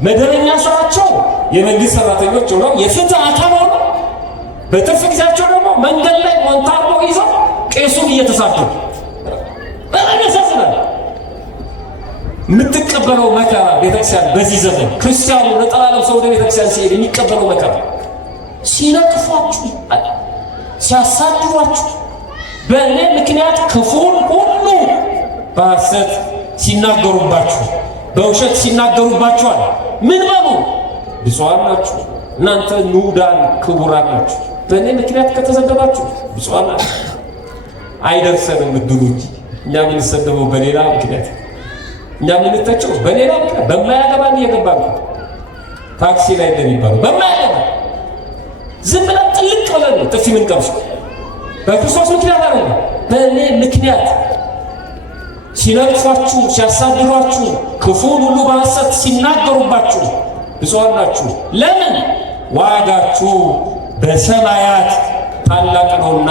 መደበኛ ስራቸው የመንግስት ሰራተኞች ሆነው የፍትህ አካል ሆነው በትርፍ ጊዜያቸው ደግሞ መንገድ ላይ ሞንታርቦ ይዘው ቄሱን እየተሳደቡ በጣም ያሳዝናል። የምትቀበለው መከራ ቤተክርስቲያን በዚህ ዘመን ክርስቲያኑ ነጠላ ለብሶ ወደ ቤተክርስቲያን ሲሄድ የሚቀበለው መከራ ሲነቅፏችሁ፣ ሲያሳድዷችሁ፣ በእኔ ምክንያት ክፉን ሁሉ በሐሰት ሲናገሩባችሁ፣ በውሸት ሲናገሩባችኋል። ምን በሉ? ብፁዓን ናችሁ እናንተ ንዑዳን ክቡራን ናችሁ። በእኔ ምክንያት ከተሰደባችሁ ብፁዓን ናችሁ። አይደርሰንም እድሉ እንጂ እኛ የምንሰደበው በሌላ ምክንያት፣ እኛ የምንተቸው በሌላ ምክንያት፣ በማያገባን እየገባን ነው። ታክሲ ላይ እንደሚባለው በማያገባን ዝም ብለን ጥልቅ ብለን ነው ጥፊ የምንቀምሰው። በክርስቶስ ምክንያት አይደለም፣ በእኔ ምክንያት ሲነቅፏችሁ፣ ሲያሳድዷችሁ፣ ክፉን ሁሉ በሐሰት ሲናገሩባችሁ ብፁዓን ናችሁ። ለምን? ዋጋችሁ በሰማያት ታላቅ ነውና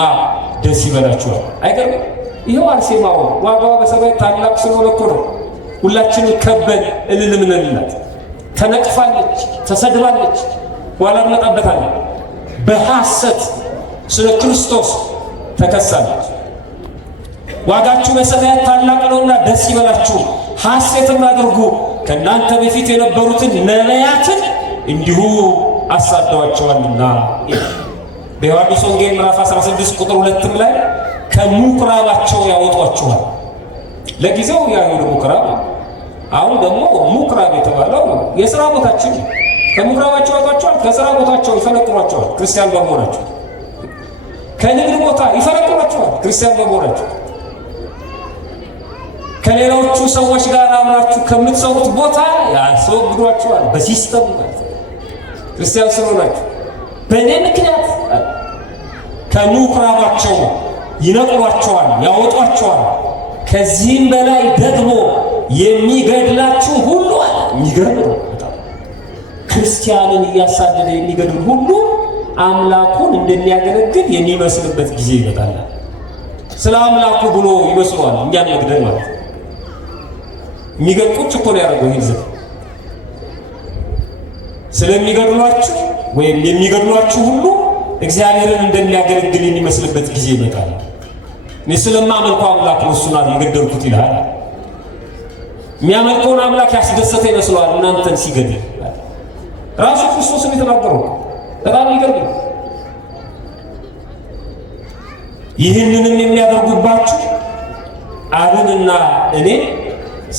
ደስ ይበላችኋል። አይገርም? ይኸው አርሴማው ዋጋዋ በሰማይ ታላቅ ስለሆነ እኮ ነው ሁላችንም ከበን እልል ምንልላት። ተነቅፋለች፣ ተሰድባለች፣ በኋላ እንመጣበታለን። በሐሰት ስለ ክርስቶስ ተከሳለች። ዋጋችሁ በሰማያት ታላቅ ነውና ደስ ይበላችሁ፣ ሐሴትም አድርጉ፣ ከእናንተ በፊት የነበሩትን ነቢያትን እንዲሁ አሳደዋቸዋልና። በዮሐንስ ወንጌል ምዕራፍ 16 ቁጥር 2 ላይ ከምኵራባቸው ያወጧቸዋል። ለጊዜው የአይሁድ ምኵራብ፣ አሁን ደግሞ ምኵራብ የተባለው የሥራ ቦታችን ከምኵራባቸው ያወጧቸዋል፣ ከሥራ ቦታቸው ይፈነቅሏቸዋል ክርስቲያን በመሆናቸው፣ ከንግድ ቦታ ይፈነቅሏቸዋል ክርስቲያን በመሆናቸው፣ ከሌሎቹ ሰዎች ጋር አብራችሁ ከምትሰሩት ቦታ ያስወግዷቸዋል በሲስተም ማለት ክርስቲያን ስለሆናችሁ። በእኔ ምክንያት ከምኵራባቸው ይነቅሏቸዋል፣ ያወጧቸዋል። ከዚህም በላይ ደግሞ የሚገድላችሁ ሁሉ አለ። የሚገርም ነው በጣም። ክርስቲያንን እያሳደደ የሚገድል ሁሉ አምላኩን እንደሚያገለግል የሚመስልበት ጊዜ ይመጣል። ስለ አምላኩ ብሎ ይመስለዋል እኛን መግደል ማለት ነው። የሚገድሉት እኮ ነው ያደረገው ይህ ዘመን። ስለሚገድሏችሁ ወይም የሚገድሏችሁ ሁሉ እግዚአብሔርን እንደሚያገለግል የሚመስልበት ጊዜ ይመጣል። እኔ ስለማመልከው አምላክ ነው እሱን የገደልኩት ይላል። የሚያመልከውን አምላክ ያስደሰተ ይመስለዋል እናንተን ሲገድል። ራሱ ክርስቶስን የተናገረው በጣም ይገርም። ይህንንም የሚያደርጉባችሁ አብንና እኔ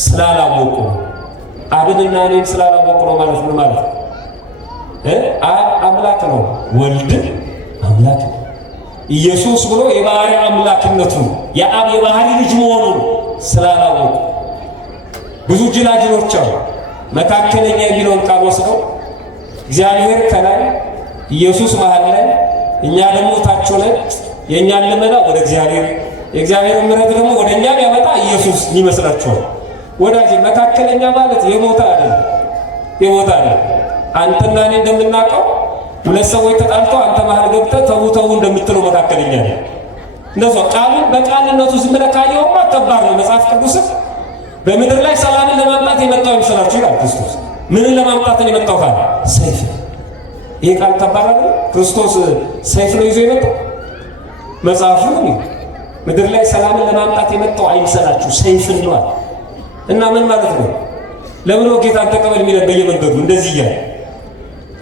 ስላላወቁ ነው። አብንና እኔን ስላላወቁ ነው ማለት ምን ማለት ነው? አብ አምላክ ነው፣ ወልድ አምላክ ነው። ኢየሱስ ብሎ የባህሪ አምላክነቱን የአብ የባህሪ ልጅ መሆኑን ስላላወቁ ብዙ ጅላጅሎች አሉ። መካከለኛ የሚለውን ቃል ወስደው እግዚአብሔር ከላይ ኢየሱስ መሃል ላይ እኛ ደግሞ ታች ሆነን የእኛን ልመና ወደ እግዚአብሔር የእግዚአብሔር ምሕረት ደግሞ ወደ እኛ ቢያመጣ ኢየሱስ ይመስላችኋል። ወዳጅ መካከለኛ ማለት የሞታ አይደለም፣ የሞታ አይደለም። አንተና እኔ እንደምናውቀው ሁለት ሰዎች ተጣልተው አንተ መሃል ገብተህ ተው እንደምትለው መካከለኛ ነው። እንደዛ ቃሉን በቃልነቱ ዝም ብለህ ካየኸውማ ከባድ ነው። መጽሐፍ ቅዱስ በምድር ላይ ሰላምን ለማምጣት የመጣው ይመስላችሁ ይላል ክርስቶስ። ምንን ለማምጣት ነው የመጣው ካለ ሰይፍ። ይሄ ቃል ከባድ አይደል? ክርስቶስ ሰይፍ ነው ይዞ የመጣው። መጽሐፉ ምድር ላይ ሰላምን ለማምጣት የመጣው አይመስላችሁ ሰይፍ ነው። እና ምን ማለት ነው? ለምን ጌታን ተቀበል የሚለን በየመንገዱ እንደዚህ እያለ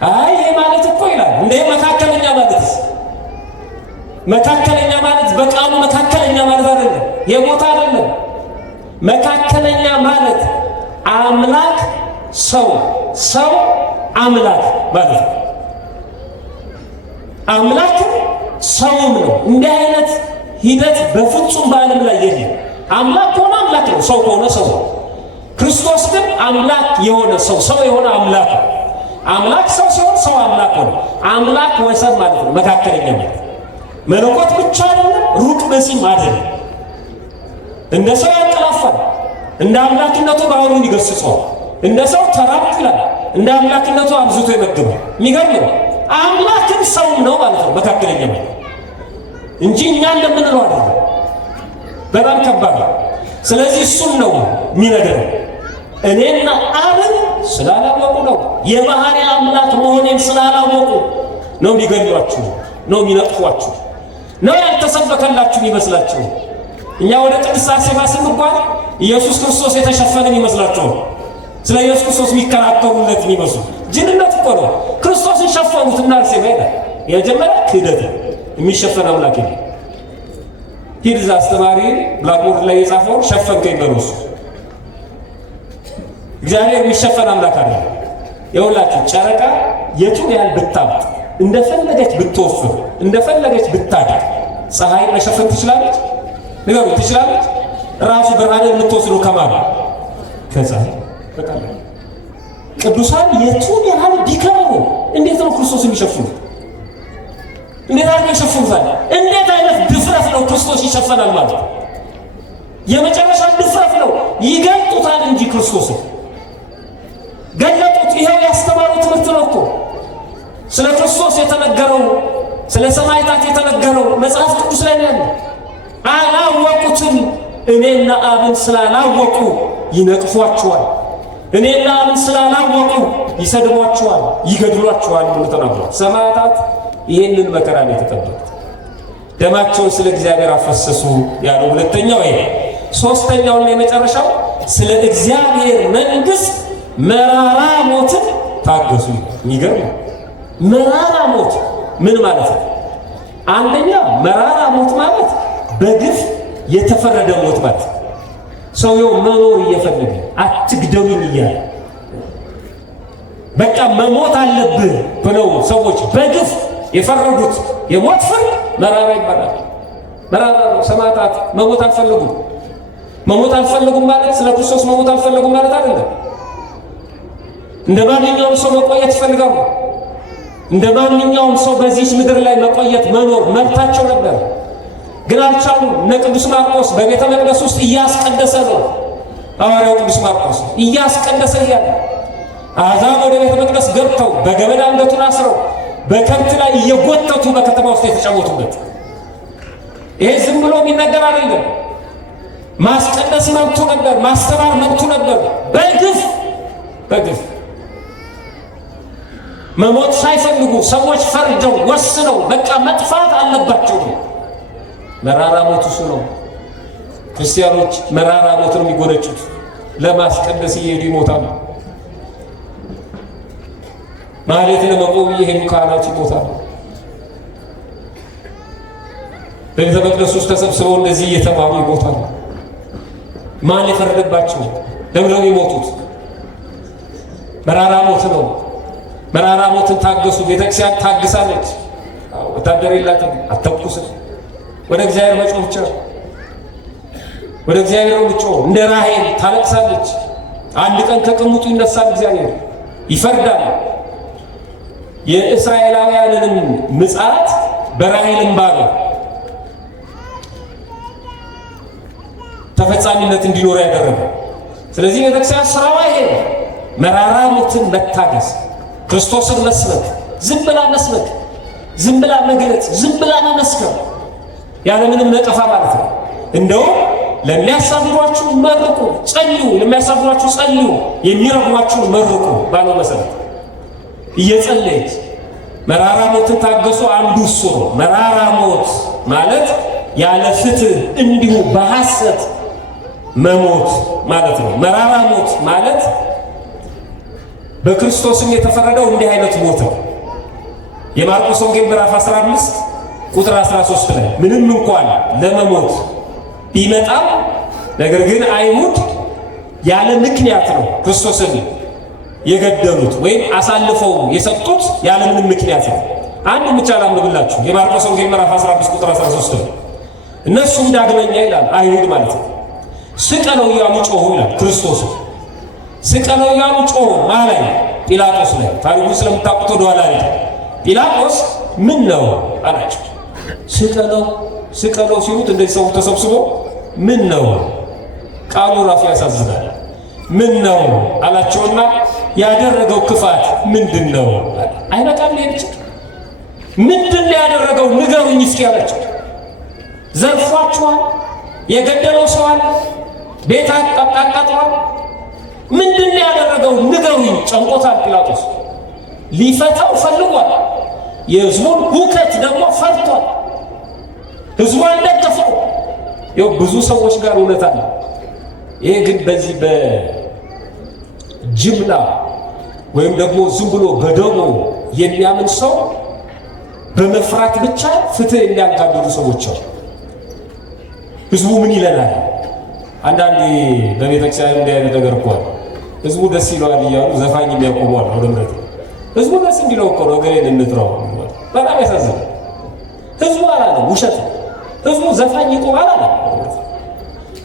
አይ ይሄ ማለት እኮ ይላል እንደ መካከለኛ ማለት መካከለኛ ማለት በቃሉ መካከለኛ ማለት አይደለም፣ የቦታ አይደለም። መካከለኛ ማለት አምላክ ሰው፣ ሰው አምላክ ማለት ነው። አምላክ ሰውም ነው። እንዲህ አይነት ሂደት በፍጹም በዓለም ላይ የለም። አምላክ ከሆነ አምላክ ነው፣ ሰው ከሆነ ሰው ነው። ክርስቶስ ግን አምላክ የሆነ ሰው፣ ሰው የሆነ አምላክ ነው። አምላክ ሰው ሲሆን ሰው አምላክ ሆነ። አምላክ ወሰን ማለት ነው፣ መካከለኛ ማለት መለኮት ብቻ አይደለም፣ ሩቅ በሲም አይደለም። እንደ ሰው ያንቀላፋል፣ እንደ አምላክነቱ ባህሩን ይገስጸዋል። እንደ ሰው ተራብ ይላል፣ እንደ አምላክነቱ አብዝቶ ይመግባል። የሚገርም ነው። አምላክም ሰውም ነው ማለት ነው፣ መካከለኛ ማለት እንጂ እኛ እንደምንለው አይደለም። በጣም ከባድ ነው። ስለዚህ እሱን ነው የሚነግረው። እኔና አብን ስላላወቁ ነው፣ የባህሪ አምላክ መሆኔን ስላላወቁ ነው የሚገሏችሁ፣ ነው የሚነጥፏችሁ፣ ነው ያልተሰበከላችሁ ይመስላችሁ። እኛ ወደ ቅድስት አርሴማ ስንጓዝ ኢየሱስ ክርስቶስ የተሸፈነን ይመስላችሁ። ስለ ኢየሱስ ክርስቶስ የሚከራከሩለት ይመስሉ ጅንነት እኮ ነው። ክርስቶስን ሸፈኑት እና አርሴማ ይላል። የመጀመሪያ ክህደት የሚሸፈን አምላክ የለም። ሂድ እዛ አስተማሪ ብላክቦርድ ላይ የጻፈውን ሸፈንከኝ በለው። እሱ እግዚአብሔር የሚሸፈን አምላክ አለ። የሁላችሁ ጨረቃ የቱን ያህል ብታብጥ፣ እንደፈለገች ብትወፍር፣ እንደፈለገች ብታድግ ፀሐይ መሸፈን ትችላለች? ንገሩ፣ ትችላለች? ራሱ ብርሃንን የምትወስደው ከማን? ከፀሐይ። በቃ ቅዱሳን የቱን ያህል ቢከብሩ እንዴት ነው ክርስቶስ የሚሸፍኑት? እንዴት አድርገው ይሸፍኑታል? እንዴት አይነት ድፍረት ነው ክርስቶስ ይሸፈናል ማለት? የመጨረሻ ድፍረት ነው። ይገልጡታል እንጂ ክርስቶስን ገለጡት። ይሄው ያስተማሩ ትምህርት ነው እኮ ስለ ክርስቶስ የተነገረው፣ ስለ ሰማዕታት የተነገረው መጽሐፍ ቅዱስ ላይ ነው ያለው። አላወቁትም። እኔና አብን ስላላወቁ ይነቅፏቸዋል። እኔና አብን ስላላወቁ ይሰድቧቸዋል፣ ይገድሏቸዋል ብሎ ተናግሯል። ሰማዕታት ይህንን መከራ ነው የተቀበሉት። ደማቸውን ስለ እግዚአብሔር አፈሰሱ ያለው ሁለተኛው ይሄ። ሶስተኛውና የመጨረሻው ስለ እግዚአብሔር መንግሥት መራራ ሞትን ታገሱ። የሚገርም መራራ ሞት ምን ማለት ነው? አንደኛ መራራ ሞት ማለት በግፍ የተፈረደ ሞት ማለት ሰውየው መኖር እየፈለገ አትግደሉኝ እያለ በቃ መሞት አለብህ ብለው ሰዎች በግፍ የፈረዱት የሞት ፍርድ መራራ ይባላል። መራራ ነው። ሰማዕታት መሞት አልፈለጉም። መሞት አልፈለጉም ማለት ስለ ክርስቶስ መሞት አልፈለጉም ማለት አይደለም። እንደ ማንኛውም ሰው መቆየት ይፈልጋሉ። እንደ ማንኛውም ሰው በዚህ ምድር ላይ መቆየት መኖር መብታቸው ነበር፣ ግን አልቻሉም። እነ ቅዱስ ማርቆስ በቤተ መቅደስ ውስጥ እያስቀደሰ ነው። ሐዋርያው ቅዱስ ማርቆስ እያስቀደሰ እያለ አሕዛብ ወደ ቤተ መቅደስ ገብተው በገመድ አንገቱን አስረው በከብት ላይ እየጎተቱ በከተማ ውስጥ የተጫወቱበት። ይሄ ዝም ብሎ የሚነገር አይደለም። ማስቀደስ መብቱ ነበር፣ ማስተማር መብቱ ነበር። በግፍ መሞት ሳይፈልጉ ሰዎች ፈርደው ወስነው በቃ መጥፋት አለባቸው። መራራ ሞት እሱ ነው። ክርስቲያኖች መራራ ሞት ነው የሚጎነጩት። ለማስቀደስ እየሄዱ ይሞታሉ። ማለት ለመቆም እየሄዱ ካህናት ይሞታሉ። በቤተ መቅደስ ውስጥ ተሰብስበው እንደዚህ እየተማሩ ይሞታሉ። ማን የፈረደባቸው? ለምን ነው የሚሞቱት? መራራ ሞት ነው። መራራ ሞትን ታገሱ። ቤተክርስቲያን ታግሳለች። ወታደር የላትም፣ አትተኩስም። ወደ እግዚአብሔር መጮህ ብቻ፣ ወደ እግዚአብሔር መጮህ። እንደ ራሔል ታለቅሳለች። አንድ ቀን ከቅሙጡ ይነሳል፣ እግዚአብሔር ይፈርዳል። የእስራኤላውያንንም ምጽአት በራሔል እንባ ነው ተፈጻሚነት እንዲኖር ያደረገ። ስለዚህ ቤተክርስቲያን ስራዋ ይሄ መራራ ሞትን መታገስ። ክርስቶስን መስበክ፣ ዝም ብላ መስበክ፣ ዝም ብላ መግለጽ፣ ዝም ብላ መመስከር ያለምንም ነቀፋ ማለት ነው። እንደውም ለሚያሳድዷችሁ መርቁ፣ ጸልዩ፣ ለሚያሳድዷችሁ ጸልዩ፣ የሚረግሟችሁ መርቁ ባለው መሰረት እየጸለየች መራራ ሞትን ታገሱ። አንዱ እሱ ነው። መራራ ሞት ማለት ያለ ፍትህ እንዲሁ በሐሰት መሞት ማለት ነው። መራራ ሞት ማለት በክርስቶስም የተፈረደው እንዲህ አይነት ሞት ነው። የማርቆስ ወንጌል ምዕራፍ 15 ቁጥር 13 ላይ ምንም እንኳን ለመሞት ቢመጣም ነገር ግን አይሁድ ያለ ምክንያት ነው ክርስቶስን የገደሉት ወይም አሳልፈው የሰጡት ያለ ምንም ምክንያት ነው። አንድ ብቻ ላንብብላችሁ። የማርቆስ ወንጌል ምዕራፍ 15 ቁጥር 13 ላይ እነሱም ዳግመኛ ይላል አይሁድ ማለት ነው ስቀለው እያሉ ጮሁ ይላል። ክርስቶስ ስቀለው እያሉ ጮሁ ማለት ጲላጦስ ላይ ታሪኩን ስለምታውቁት ወደኋላ ላይ ጲላጦስ ምን ነው አላቸው። ስቀለው ሲሉት እንደዚህ ሰው ተሰብስቦ ምን ነው ቃሉ ራሱ ያሳዝናል። ምን ነው አላቸውና ያደረገው ክፋት ምንድን ነው? አይበቃም ይሄ ምንድን ነው ያደረገው ንገሩኝ እስኪ አላቸው። ዘርፏቸዋል፣ የገደለው ሰው አለ፣ ቤት አቃጥሏል። ምንድን ነው ያደረገው ንገሩኝ። ጨንቆታል ጲላጦስ። ሊፈታው ፈልጓል። የሕዝቡን ሁከት ደግሞ ፈርቷል። ሕዝቡ አልደገፈው። ይኸው ብዙ ሰዎች ጋር እውነት አለ። ይሄ ግን በዚህ በጅምላ ወይም ደግሞ ዝም ብሎ በደሞ የሚያምን ሰው በመፍራት ብቻ ፍትህ የሚያጋድሉ ሰዎች አሉ። ሕዝቡ ምን ይለናል? አንዳንዴ በቤተክርስቲያን እንዲህ አይነት ነገር እኮ አለ። ሕዝቡ ደስ ይለዋል እያሉ ዘፋኝ የሚያቆሟል። ወደ ምረት ሕዝቡ ደስ እንዲለው እኮ ነው ገሬን እንትራው። በጣም ያሳዝናል። ሕዝቡ አላለም፣ ውሸት ነው። ሕዝቡ ዘፋኝ ይቆም አላለም።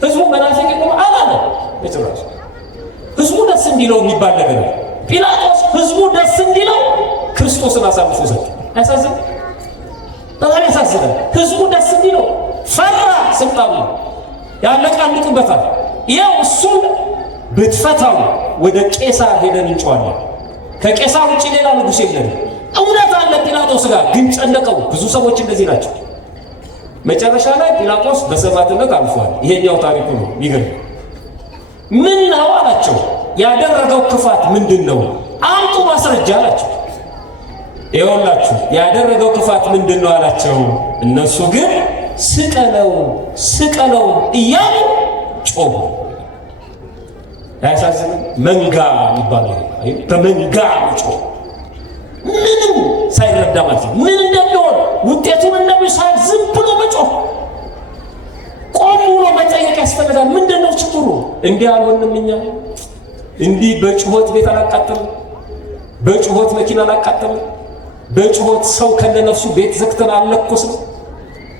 ሕዝቡ መናፍቅ ይቆም አላለም። በጭራሽ ሕዝቡ ደስ እንዲለው የሚባል ነገር ነው። ጲላጦስ ሕዝቡ ደስ እንዲለው ክርስቶስን አሳልፎ ሰጠ። ያሳዝን፣ በጣም ያሳዝናል። ሕዝቡ ደስ እንዲለው ፈራ። ስልጣኑ ያለቃልቅበታል። ይኸው እሱን ብትፈታው ወደ ቄሳር ሄደን እንጨዋለን። ከቄሳር ውጭ ሌላ ንጉሥ የለም። እውነት አለ ጲላጦስ ጋር ግን ጨነቀው። ብዙ ሰዎች እንደዚህ ናቸው። መጨረሻ ላይ ጲላጦስ በሰማዕትነት አልፏል። ይሄኛው ታሪኩ ነው የሚገርም። ምን ነው አላቸው። ያደረገው ክፋት ምንድን ነው? አምጡ ማስረጃ አላቸው። ይኸውላችሁ ያደረገው ክፋት ምንድን ነው አላቸው። እነሱ ግን ስቀለው እያሉ ጮሁ። ያሳዝን መንጋ ይባላል። በመንጋ ጮሁ ምንም ሳይረዳ ማለት ነው። ምን እንደሚሆን ውጤቱን እንደሚሳይ ዝም ብሎ መጮህ። ቆም ብሎ መጠየቅ ያስፈልጋል። ምንድን ነው ችግሩ? እንዲህ አልሆንም እኛ እንዲህ በጩኸት ቤት አላቃጠልም፣ በጩኸት መኪና አላቃጠልም፣ በጩኸት ሰው ከነነፍሱ ቤት ዘግተን አልለኮስም።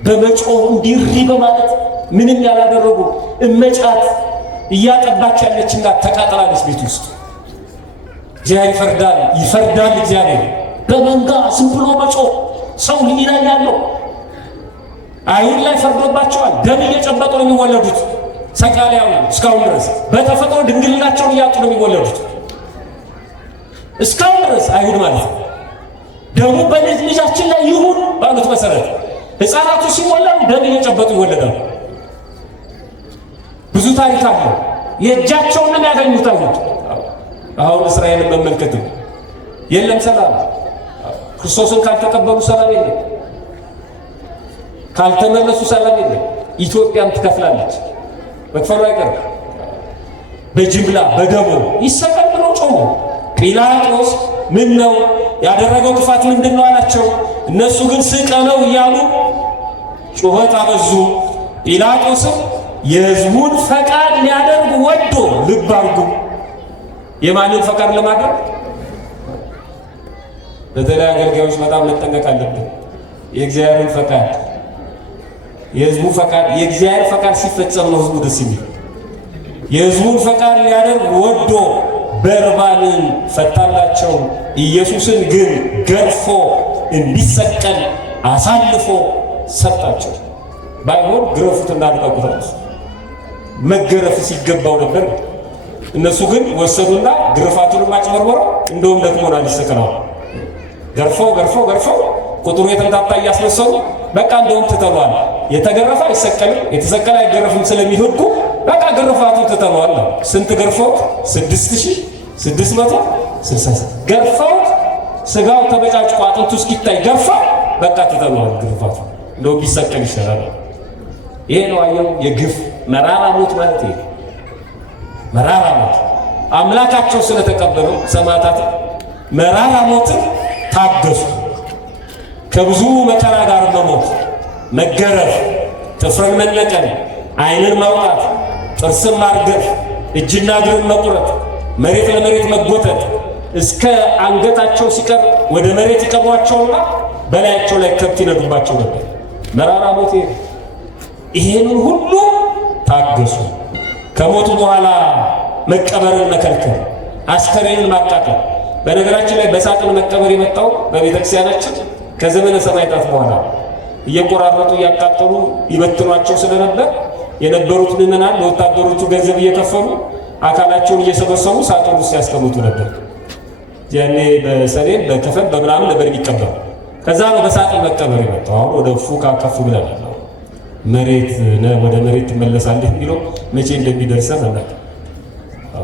በመጮህ እንዲሪ በማለት ምንም ያላደረጉ እመጫት እያጠባች ያለች እናት ተቃጥላለች ቤት ውስጥ። እግዚአብሔር ይፈርዳል። እግዚአብሔር በመንጋ ዝም ብሎ መጮህ ሰው ሊና ያለው አይሁድ ላይ ፈርዶባቸዋል። ደም እየጨበጡ ነው የሚወለዱት። ሰቃሊያው እስካሁን ድረስ በተፈጥሮ ድንግልናቸውን እያጡ ነው የሚወለዱት እስካሁን ድረስ አይሁድ ማለት ነው። ደሙ በልጅ ልጃችን ላይ ይሁን ባሉት መሰረት ሕፃናቱ ሲወለዱ ደም እየጨበጡ ይወለዳሉ። ብዙ ታሪክ አለ። የእጃቸውን ነው ያገኙት አይሁድ። አሁን እስራኤልን መመልከት የለም ሰላም። ክርስቶስን ካልተቀበሉ ሰላም የለም፣ ካልተመለሱ ሰላም የለም። ኢትዮጵያም ትከፍላለች፣ መክፈሉ አይቀርም። በጅምላ በደቦ ይሰቀል ብሎ ጮሁ። ጲላጦስ ምን ነው ያደረገው ክፋት ምንድን ነው አላቸው። እነሱ ግን ስቀለው እያሉ ጩኸት አበዙ። ጲላጦስም የሕዝቡን ፈቃድ ሊያደርግ ወዶ፣ ልብ አድርጉ፣ የማንን ፈቃድ ለማድረግ? በተለይ አገልጋዮች በጣም መጠንቀቅ አለብን። የእግዚአብሔርን ፈቃድ፣ የሕዝቡ ፈቃድ፣ የእግዚአብሔር ፈቃድ ሲፈጸም ነው ሕዝቡ ደስ የሚል። የሕዝቡን ፈቃድ ሊያደርግ ወዶ በርባንን ፈታላቸው። ኢየሱስን ግን ገርፎ እንዲሰቀል አሳልፎ ሰጣቸው። ባይሆን ግረፉትና ልቀቁት። መገረፍ ሲገባው ነበር። እነሱ ግን ወሰዱና ግርፋቱን ማጭበርበረው እንደውም ደክሞናል ይሰቀላል ገርፈው ቁጥሩ የተንታታ እያስመሰሉ በቃ እንደውም ትተዋል። የተገረፈ አይሰቀልም የተሰቀለ አይገረፍም ስለሚህጉ በቃ ግርፋቱን ትተዋል። ስንት ገርፈው? 6660 ገርፈው ስጋው ተበጫጭቆ አጥንቱ እስኪታይ ገርፈው በቃ ትተዋል ግርፋቱ እንደውም ቢሰቀል ይሻላል። ይሄ ነው አየው የግፍ መራራ ሞት ማለት ይሄ መራራ ሞት አምላካቸው ስለተቀበለው ሰማዕታት መራራ ሞትን ታገሱ። ከብዙ መከራ ጋር መሞት፣ መገረፍ፣ ጥፍርን መነቀል፣ ዓይንን ማውጣት፣ ጥርስን ማርገፍ፣ እጅና እግርን መቁረጥ፣ መሬት ለመሬት መጎተት እስከ አንገታቸው ሲቀር ወደ መሬት ይቀብሯቸውና በላያቸው ላይ ከብት ይነዱባቸው ነበር። መራራ ሞት ይሄንን ሁሉ ታገሱ። ከሞቱ በኋላ መቀበርን መከልከል፣ አስከሬንን ማቃጠል። በነገራችን ላይ በሳጥን መቀበር የመጣው በቤተክርስቲያናችን ከዘመነ ሰማዕታት በኋላ እየቆራረጡ እያቃጠሉ ይበትኗቸው ስለነበር የነበሩት ምዕመናን ለወታደሮቹ ገንዘብ እየከፈሉ አካላቸውን እየሰበሰቡ ሳጥን ውስጥ ያስቀምጡ ነበር። ያኔ በሰሌን በከፈን በምናምን ነበር የሚቀበሩ። ከዛ ነው በሳጥን መቀበር የመጣው። አሁን ወደ ፉካ ከፍ ብለናል። መሬት ወደ መሬት ትመለሳለህ የሚለው መቼ እንደሚደርሰን አናውቅ።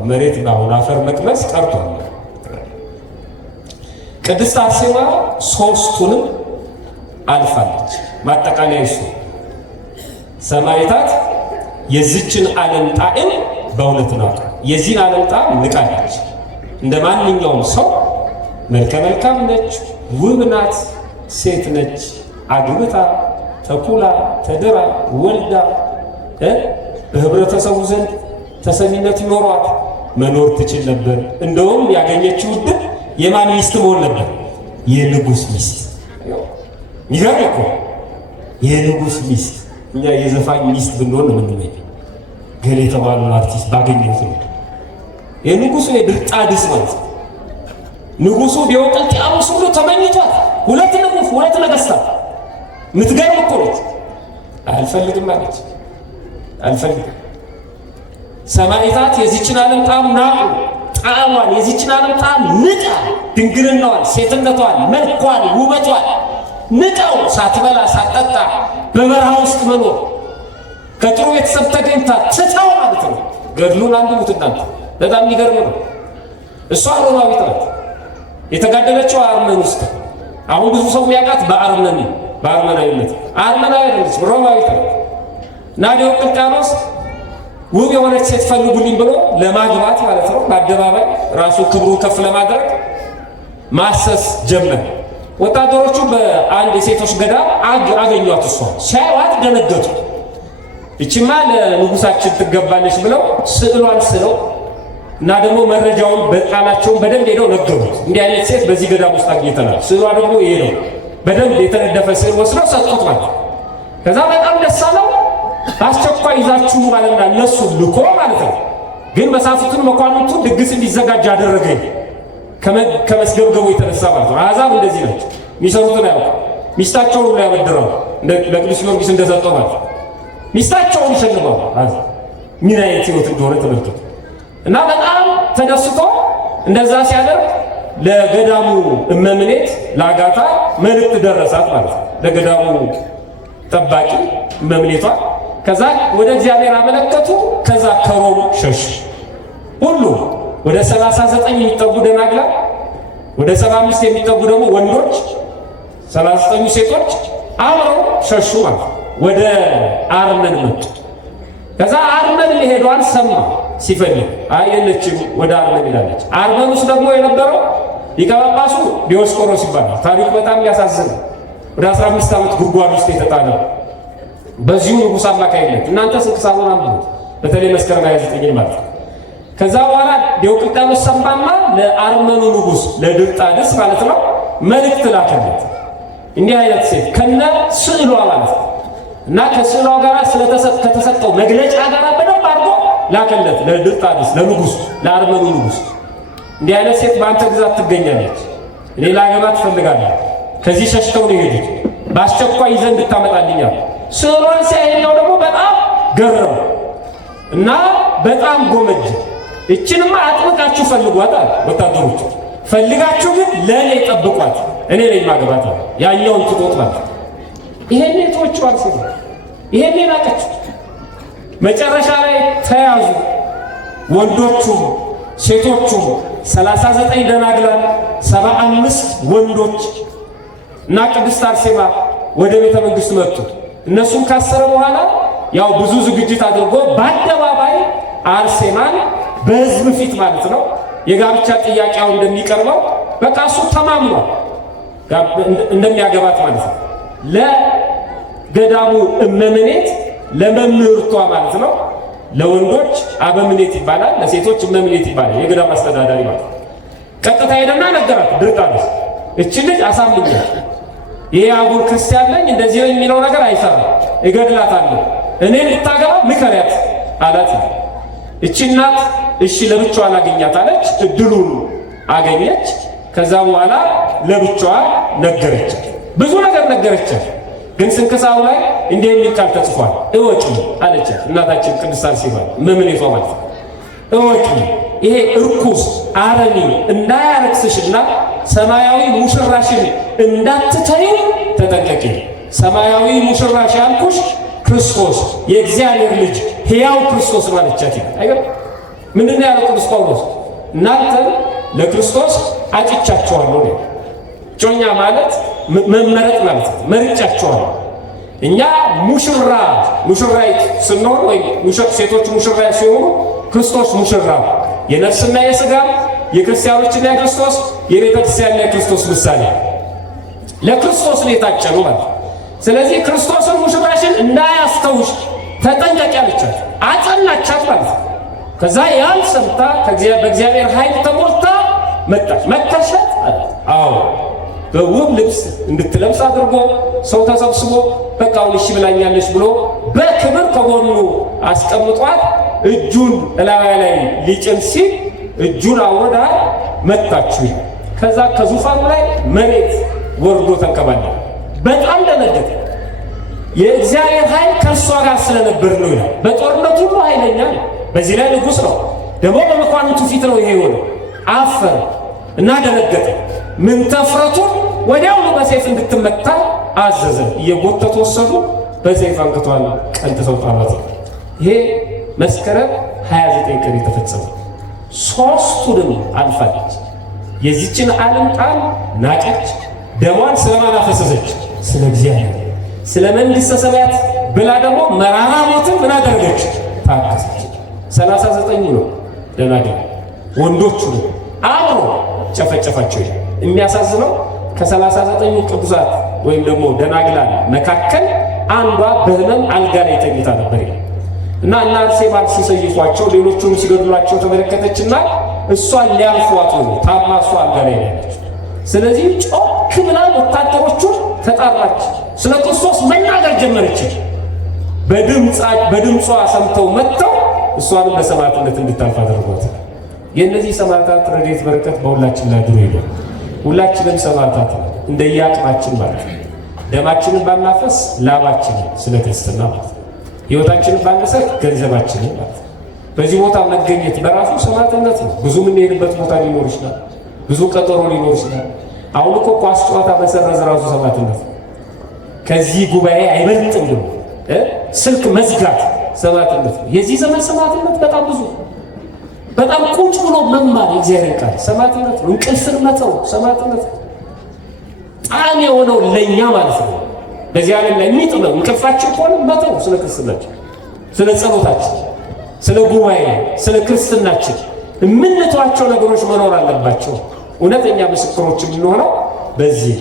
መሬት አሁን አፈር መቅመስ ቀርቷል። ቅድስት አርሴማ ሶስቱንም አልፋለች። ማጠቃለያ እሱ ሰማዕታት የዚችን ዓለም ጣዕም በእውነት ነው የዚህን ዓለም ጣዕም ንቃለች። እንደ ማንኛውም ሰው መልከ መልካም ነች፣ ውብ ናት፣ ሴት ነች፣ አግብታ ተኩላ ተድራ ወልዳ በህብረተሰቡ ዘንድ ተሰሚነት ኖሯት መኖር ትችል ነበር። እንደውም ያገኘችው ዕድል የማን ሚስት መሆን ነበር? የንጉሥ ሚስት። ይገርም እኮ የንጉሥ ሚስት። እኛ የዘፋኝ ሚስት ብንሆን ነው የምንመኝ። ገሌ የተባሉን አርቲስት ባገኘሁት ነው የንጉሡ የድርጣድስ ማለት ነው። ንጉሡ ዲዮቅልጥያኖስ ሁሉ ተመኝቷት ሁለት ንጉሥ ሁለት ነገሥታት ምትገርም እኮ ነች። አልፈልግም አለች። አልፈልግም። ሰማዕታት የዚችን ዓለም ጣዕም ናቁ። ጣዕሟን የዚችን ዓለም ጣዕም ንቃ። ድንግልናዋን፣ ሴትነቷን፣ መልኳን፣ ውበቷን ንቀው ሳትበላ ሳትጠጣ በበረሃ ውስጥ መኖር ከጥሩ ቤተሰብ ተገኝታ ትታው ማለት ነው። ገድሉን አንብቡት እናንተ። በጣም የሚገርም ነው። እሷ ሮማዊት ናት። የተጋደለችው አርመን ውስጥ። አሁን ብዙ ሰው የሚያውቃት በአርመናዊነት አርመናዊ አይደለች፣ ሮማዊት ናት። እና ዲዮቅልጥያኖስ ውብ የሆነች ሴት ፈልጉልኝ ብሎ ለማግባት ማለት ነው በአደባባይ ራሱ ክብሩን ከፍ ለማድረግ ማሰስ ጀመር። ወታደሮቹ በአንድ የሴቶች ገዳም አገኟት። እሷ ሲያዩት ደነገጡ። እቺማ ለንጉሳችን ትገባለች ብለው ስዕሏን ስለው እና ደግሞ መረጃውን በቃላቸውን በደንብ ሄደው ነገሩት። እንዲህ አይነት ሴት በዚህ ገዳም ውስጥ አግኝተናል፣ ስዕሏ ደግሞ ይሄ ነው። በደንብ የተነደፈ ስዕል ወስደው ሰጡት ማለት። ከዛ በጣም ደስ አለው። አስቸኳይ ይዛችሁ ማለትና እነሱ ልኮ ማለት ነው። ግን መሳፍንቱን መኳንንቱን ድግስ እንዲዘጋጅ አደረገኝ ከመስገብገቡ የተነሳ ማለት ነው። አሕዛብ እንደዚህ ናቸው፣ የሚሰሩትን አያውቁ። ሚስታቸውን ሁሉ ያበድራሉ፣ ለቅዱስ ጊዮርጊስ እንደሰጠው ማለት ነው። ሚስታቸውን ይሸልማሉ። ምን አይነት ሕይወት እንደሆነ ተመልከቱ። እና በጣም ተደስቶ እንደዛ ሲያደርግ ለገዳሙ እመምኔት ለአጋታ መልእክት ደረሳት ማለት ነው። ለገዳሙ ጠባቂ እመምኔቷ። ከዛ ወደ እግዚአብሔር አመለከቱ። ከዛ ከሮም ሸሹ። ሁሉ ወደ 39 የሚጠጉ ደናግላን፣ ወደ 75 የሚጠጉ ደግሞ ወንዶች፣ 39 ሴቶች አብረው ሸሹ ማለት ነው። ወደ አርመን መጡ። ከዛ አርመን ሊሄዷን ሰማ። ሲፈልግ የለችም፣ ወደ አርመን ይላለች። አርመን ውስጥ ደግሞ የነበረው ሊቀ ጳጳሱ ዲዮስቆሮስ ይባላል። ታሪኩ በጣም ያሳዝናል። ወደ 15 ዓመት ጉድጓድ ውስጥ የተጣለ በዚሁ ንጉሥ አማካይነት። እናንተ ስንክሳሩን አንብቡት፣ በተለይ መስከረም 29 ማለት ነው። ከዛ በኋላ ዲዮቅልጥያኖስ ሰማና ለአርመኑ ንጉሥ ለድርጣድስ ማለት ነው መልእክት ላከለት። እንዲህ አይነት ሴት ከነ ስዕሏ ማለት ነው እና ከስዕሏ ጋር ከተሰጠው መግለጫ ጋር በደንብ አድርጎ ላከለት ለድርጣድስ ለንጉሥ ለአርመኑ ንጉሥ። እንዲህ አይነት ሴት በአንተ ግዛት ትገኛለች፣ እኔ ላገባት ትፈልጋለሁ። ከዚህ ሸሽተው ነው የሄዱት፣ በአስቸኳይ ይዘህ እንድታመጣልኛል። ስዕሏን ሲያየኛው ደግሞ በጣም ገረመው እና በጣም ጎመጀ። እችንማ አጥብቃችሁ ፈልጓት አለ ወታደሮቹ። ፈልጋችሁ ግን ለእኔ ጠብቋት፣ እኔ ነኝ ማገባት አለ። ያኛውን ትቶት ማለት ይሄን የተወችው አርሴማ ይሄን ናቀችው። መጨረሻ ላይ ተያዙ። ወንዶቹ ሴቶቹ 39 ደናግላን 75 ወንዶች እና ቅድስት አርሴማ ወደ ቤተ መንግስት መጡ። እነሱን ካሰረ በኋላ ያው ብዙ ዝግጅት አድርጎ በአደባባይ አርሴማን በህዝብ ፊት ማለት ነው የጋብቻ ጥያቄው እንደሚቀርበው በቃ እሱ ተማምኗል እንደሚያገባት ማለት ነው። ለገዳሙ እመምኔት ለመምህርቷ ማለት ነው። ለወንዶች አበምኔት ይባላል፣ ለሴቶች እመምኔት ይባላል። የገዳም አስተዳዳሪ ማለት ነው። ቀጥታ ሄደና ነገራት ድርጣለች። እቺ ልጅ አሳምኛት፣ ይሄ አጉር ክርስቲያን ነኝ እንደዚህ ነው የሚለው ነገር አይሰራም፣ እገድላታለሁ፣ እኔ ልታገባ ምከሪያት አላት። እቺ እናት እሺ ለብቻዋ አላገኛት አለች። እድሉን አገኘች። ከዛ በኋላ ለብቻዋ ነገረች፣ ብዙ ነገር ነገረች። ግን ስንክሳው ላይ እንዲህ የሚል ቃል ተጽፏል። እወቂ አለች እናታችን ቅድስት አርሴማ መምኔቷ ማለት ነው። እወቂ ይሄ እርኩስ አረሚ እንዳያረክስሽና ሰማያዊ ሙሽራሽን እንዳትተዩ ተጠንቀቂ። ሰማያዊ ሙሽራሽ ያልኩሽ ክርስቶስ የእግዚአብሔር ልጅ ሕያው ክርስቶስ ማለቻት ይላል። አይገርም? ምንድን ነው ያለው ቅዱስ ጳውሎስ? እናንተን ለክርስቶስ አጭቻቸዋለሁ ነው። ጮኛ ማለት መመረጥ ማለት ነው። መርጫቸዋለሁ። እኛ ሙሽራይት ስንሆን ወይ ሴቶች ሙሽራ ሲሆኑ ክርስቶስ ሙሽራ የነፍስና የሥጋ የክርስቲያኖችና የክርስቶስ የቤተ ክርስቲያንና የክርስቶስ ምሳሌ ለክርስቶስ ነው የታጨነው ማለት ነው። ስለዚህ ክርስቶስን ሙሽራሽን እንዳያስተውሽ ተጠንቀቂ አለቻት፣ አጸናቻት ማለት ነው። ከዛ ያን ሰምታ በእግዚአብሔር ኃይል ተሞልታ መጣች። መታሻት አለ። አዎ በውብ ልብስ እንድትለብስ አድርጎ ሰው ተሰብስቦ በቃ አሁን እሺ ብላኛለች ብሎ በክብር ከጎኑ አስቀምጧት እጁን እላዋ ላይ ሊጭን ሲል እጁን አውርዳ መታችው። ከዛ ከዙፋኑ ላይ መሬት ወርዶ ተንከባለ። በጣም ደነገጠ። የእግዚአብሔር ኃይል ከእርሷ ጋር ስለነበር ነው ይላል። በጦርነቱ ሁሉ ኃይለኛ ነው። በዚህ ላይ ንጉሥ ነው ደግሞ በመኳንንቱ ፊት ነው ይሄ ሆነ። አፈረ እና ደነገጠ። ምን ተፍረቱ ወዲያውኑ በሰይፍ እንድትመታ አዘዘ። እየጎተቱ ወሰዱ፣ በሰይፍ አንክቷል፣ ቀንጥሰው ጣሏት። ይሄ መስከረም 29 ቀን የተፈጸመ ሦስቱንም አልፋለች። የዚችን ዓለም ጣም ናቀች። ደሟን ስለማን አፈሰሰች? ስለ እግዚአብሔር፣ ስለ መንግሥተ ሰማያት ብላ ደግሞ መራራ ሞትን ምን አደረገች? ታከሰች። 39 ነው ደናግል ወንዶቹ አብሮ ጨፈጨፋቸው። የሚያሳዝነው ከ39 ቅዱሳት ወይም ደግሞ ደናግላን መካከል አንዷ በህመም አልጋ ላይ ተኝታ ነበር እና አርሴማን ሲሰይፏቸው ሌሎቹን ሲገድሏቸው ተመለከተችና እሷን ሊያልፏት ሆነ። ታማ እሷ አልጋ ላይ ያለች። ስለዚህ ጮክ ብላ ወታደሮቹን ተጣራች። ስለ ክርስቶስ መናገር ጀመረች። በድምጿ ሰምተው መጥተው እሷንም በሰማዕትነት እንድታልፍ አድርጓት። የእነዚህ ሰማዕታት ረድኤት በረከት በሁላችን ላይ ድሮ ይሁን። ሁላችንም ሰማዕታት እንደየአቅማችን ማለት ነው። ደማችንን ባናፈስ ላባችንን ስለ ክርስትና ማለት ነው። ሕይወታችንን ባነሰት ገንዘባችንን ማለት ነው። በዚህ ቦታ መገኘት በራሱ ሰማዕትነት ነው። ብዙ የምንሄድበት ቦታ ሊኖር ይችላል። ብዙ ቀጠሮ ሊኖር ይችላል። አሁን እኮ ኳስ ጨዋታ መሰረዝ ራሱ ሰማዕትነት ነው። ከዚህ ጉባኤ አይበልጥም ብሎ ስልክ መዝጋት ሰማዕትነት ነው። የዚህ ዘመን ሰማዕትነት በጣም ብዙ፣ በጣም ቁጭ ብሎ መማር የእግዚአብሔር ቃል ሰማዕትነት ነው። እንቅልፍን መተው ሰማዕትነት ነው። ጣዕም የሆነው ለእኛ ማለት ነው። በዚህ ዓለም ላይ የሚጥመው እንቅልፋችን ከሆነ መተው፣ ስለ ክርስትናችን፣ ስለ ጸሎታችን፣ ስለ ጉባኤ፣ ስለ ክርስትናችን የምንተዋቸው ነገሮች መኖር አለባቸው። እውነተኛ ምስክሮች የምንሆነው በዚህ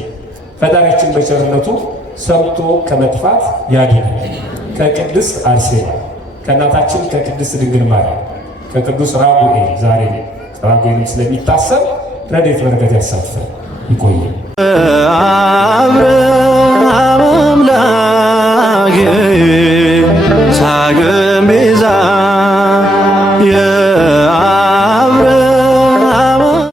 ፈጣሪያችን በቸርነቱ ሰምቶ ከመጥፋት ያድነን። ከቅድስት አርሴማ ከእናታችን ከቅድስት ድንግል ማርያም ከቅዱስ ራጉኤል ዛሬ ራጉኤልም ስለሚታሰብ ረድኤት በረከት ያሳትፈን። ይቆየን።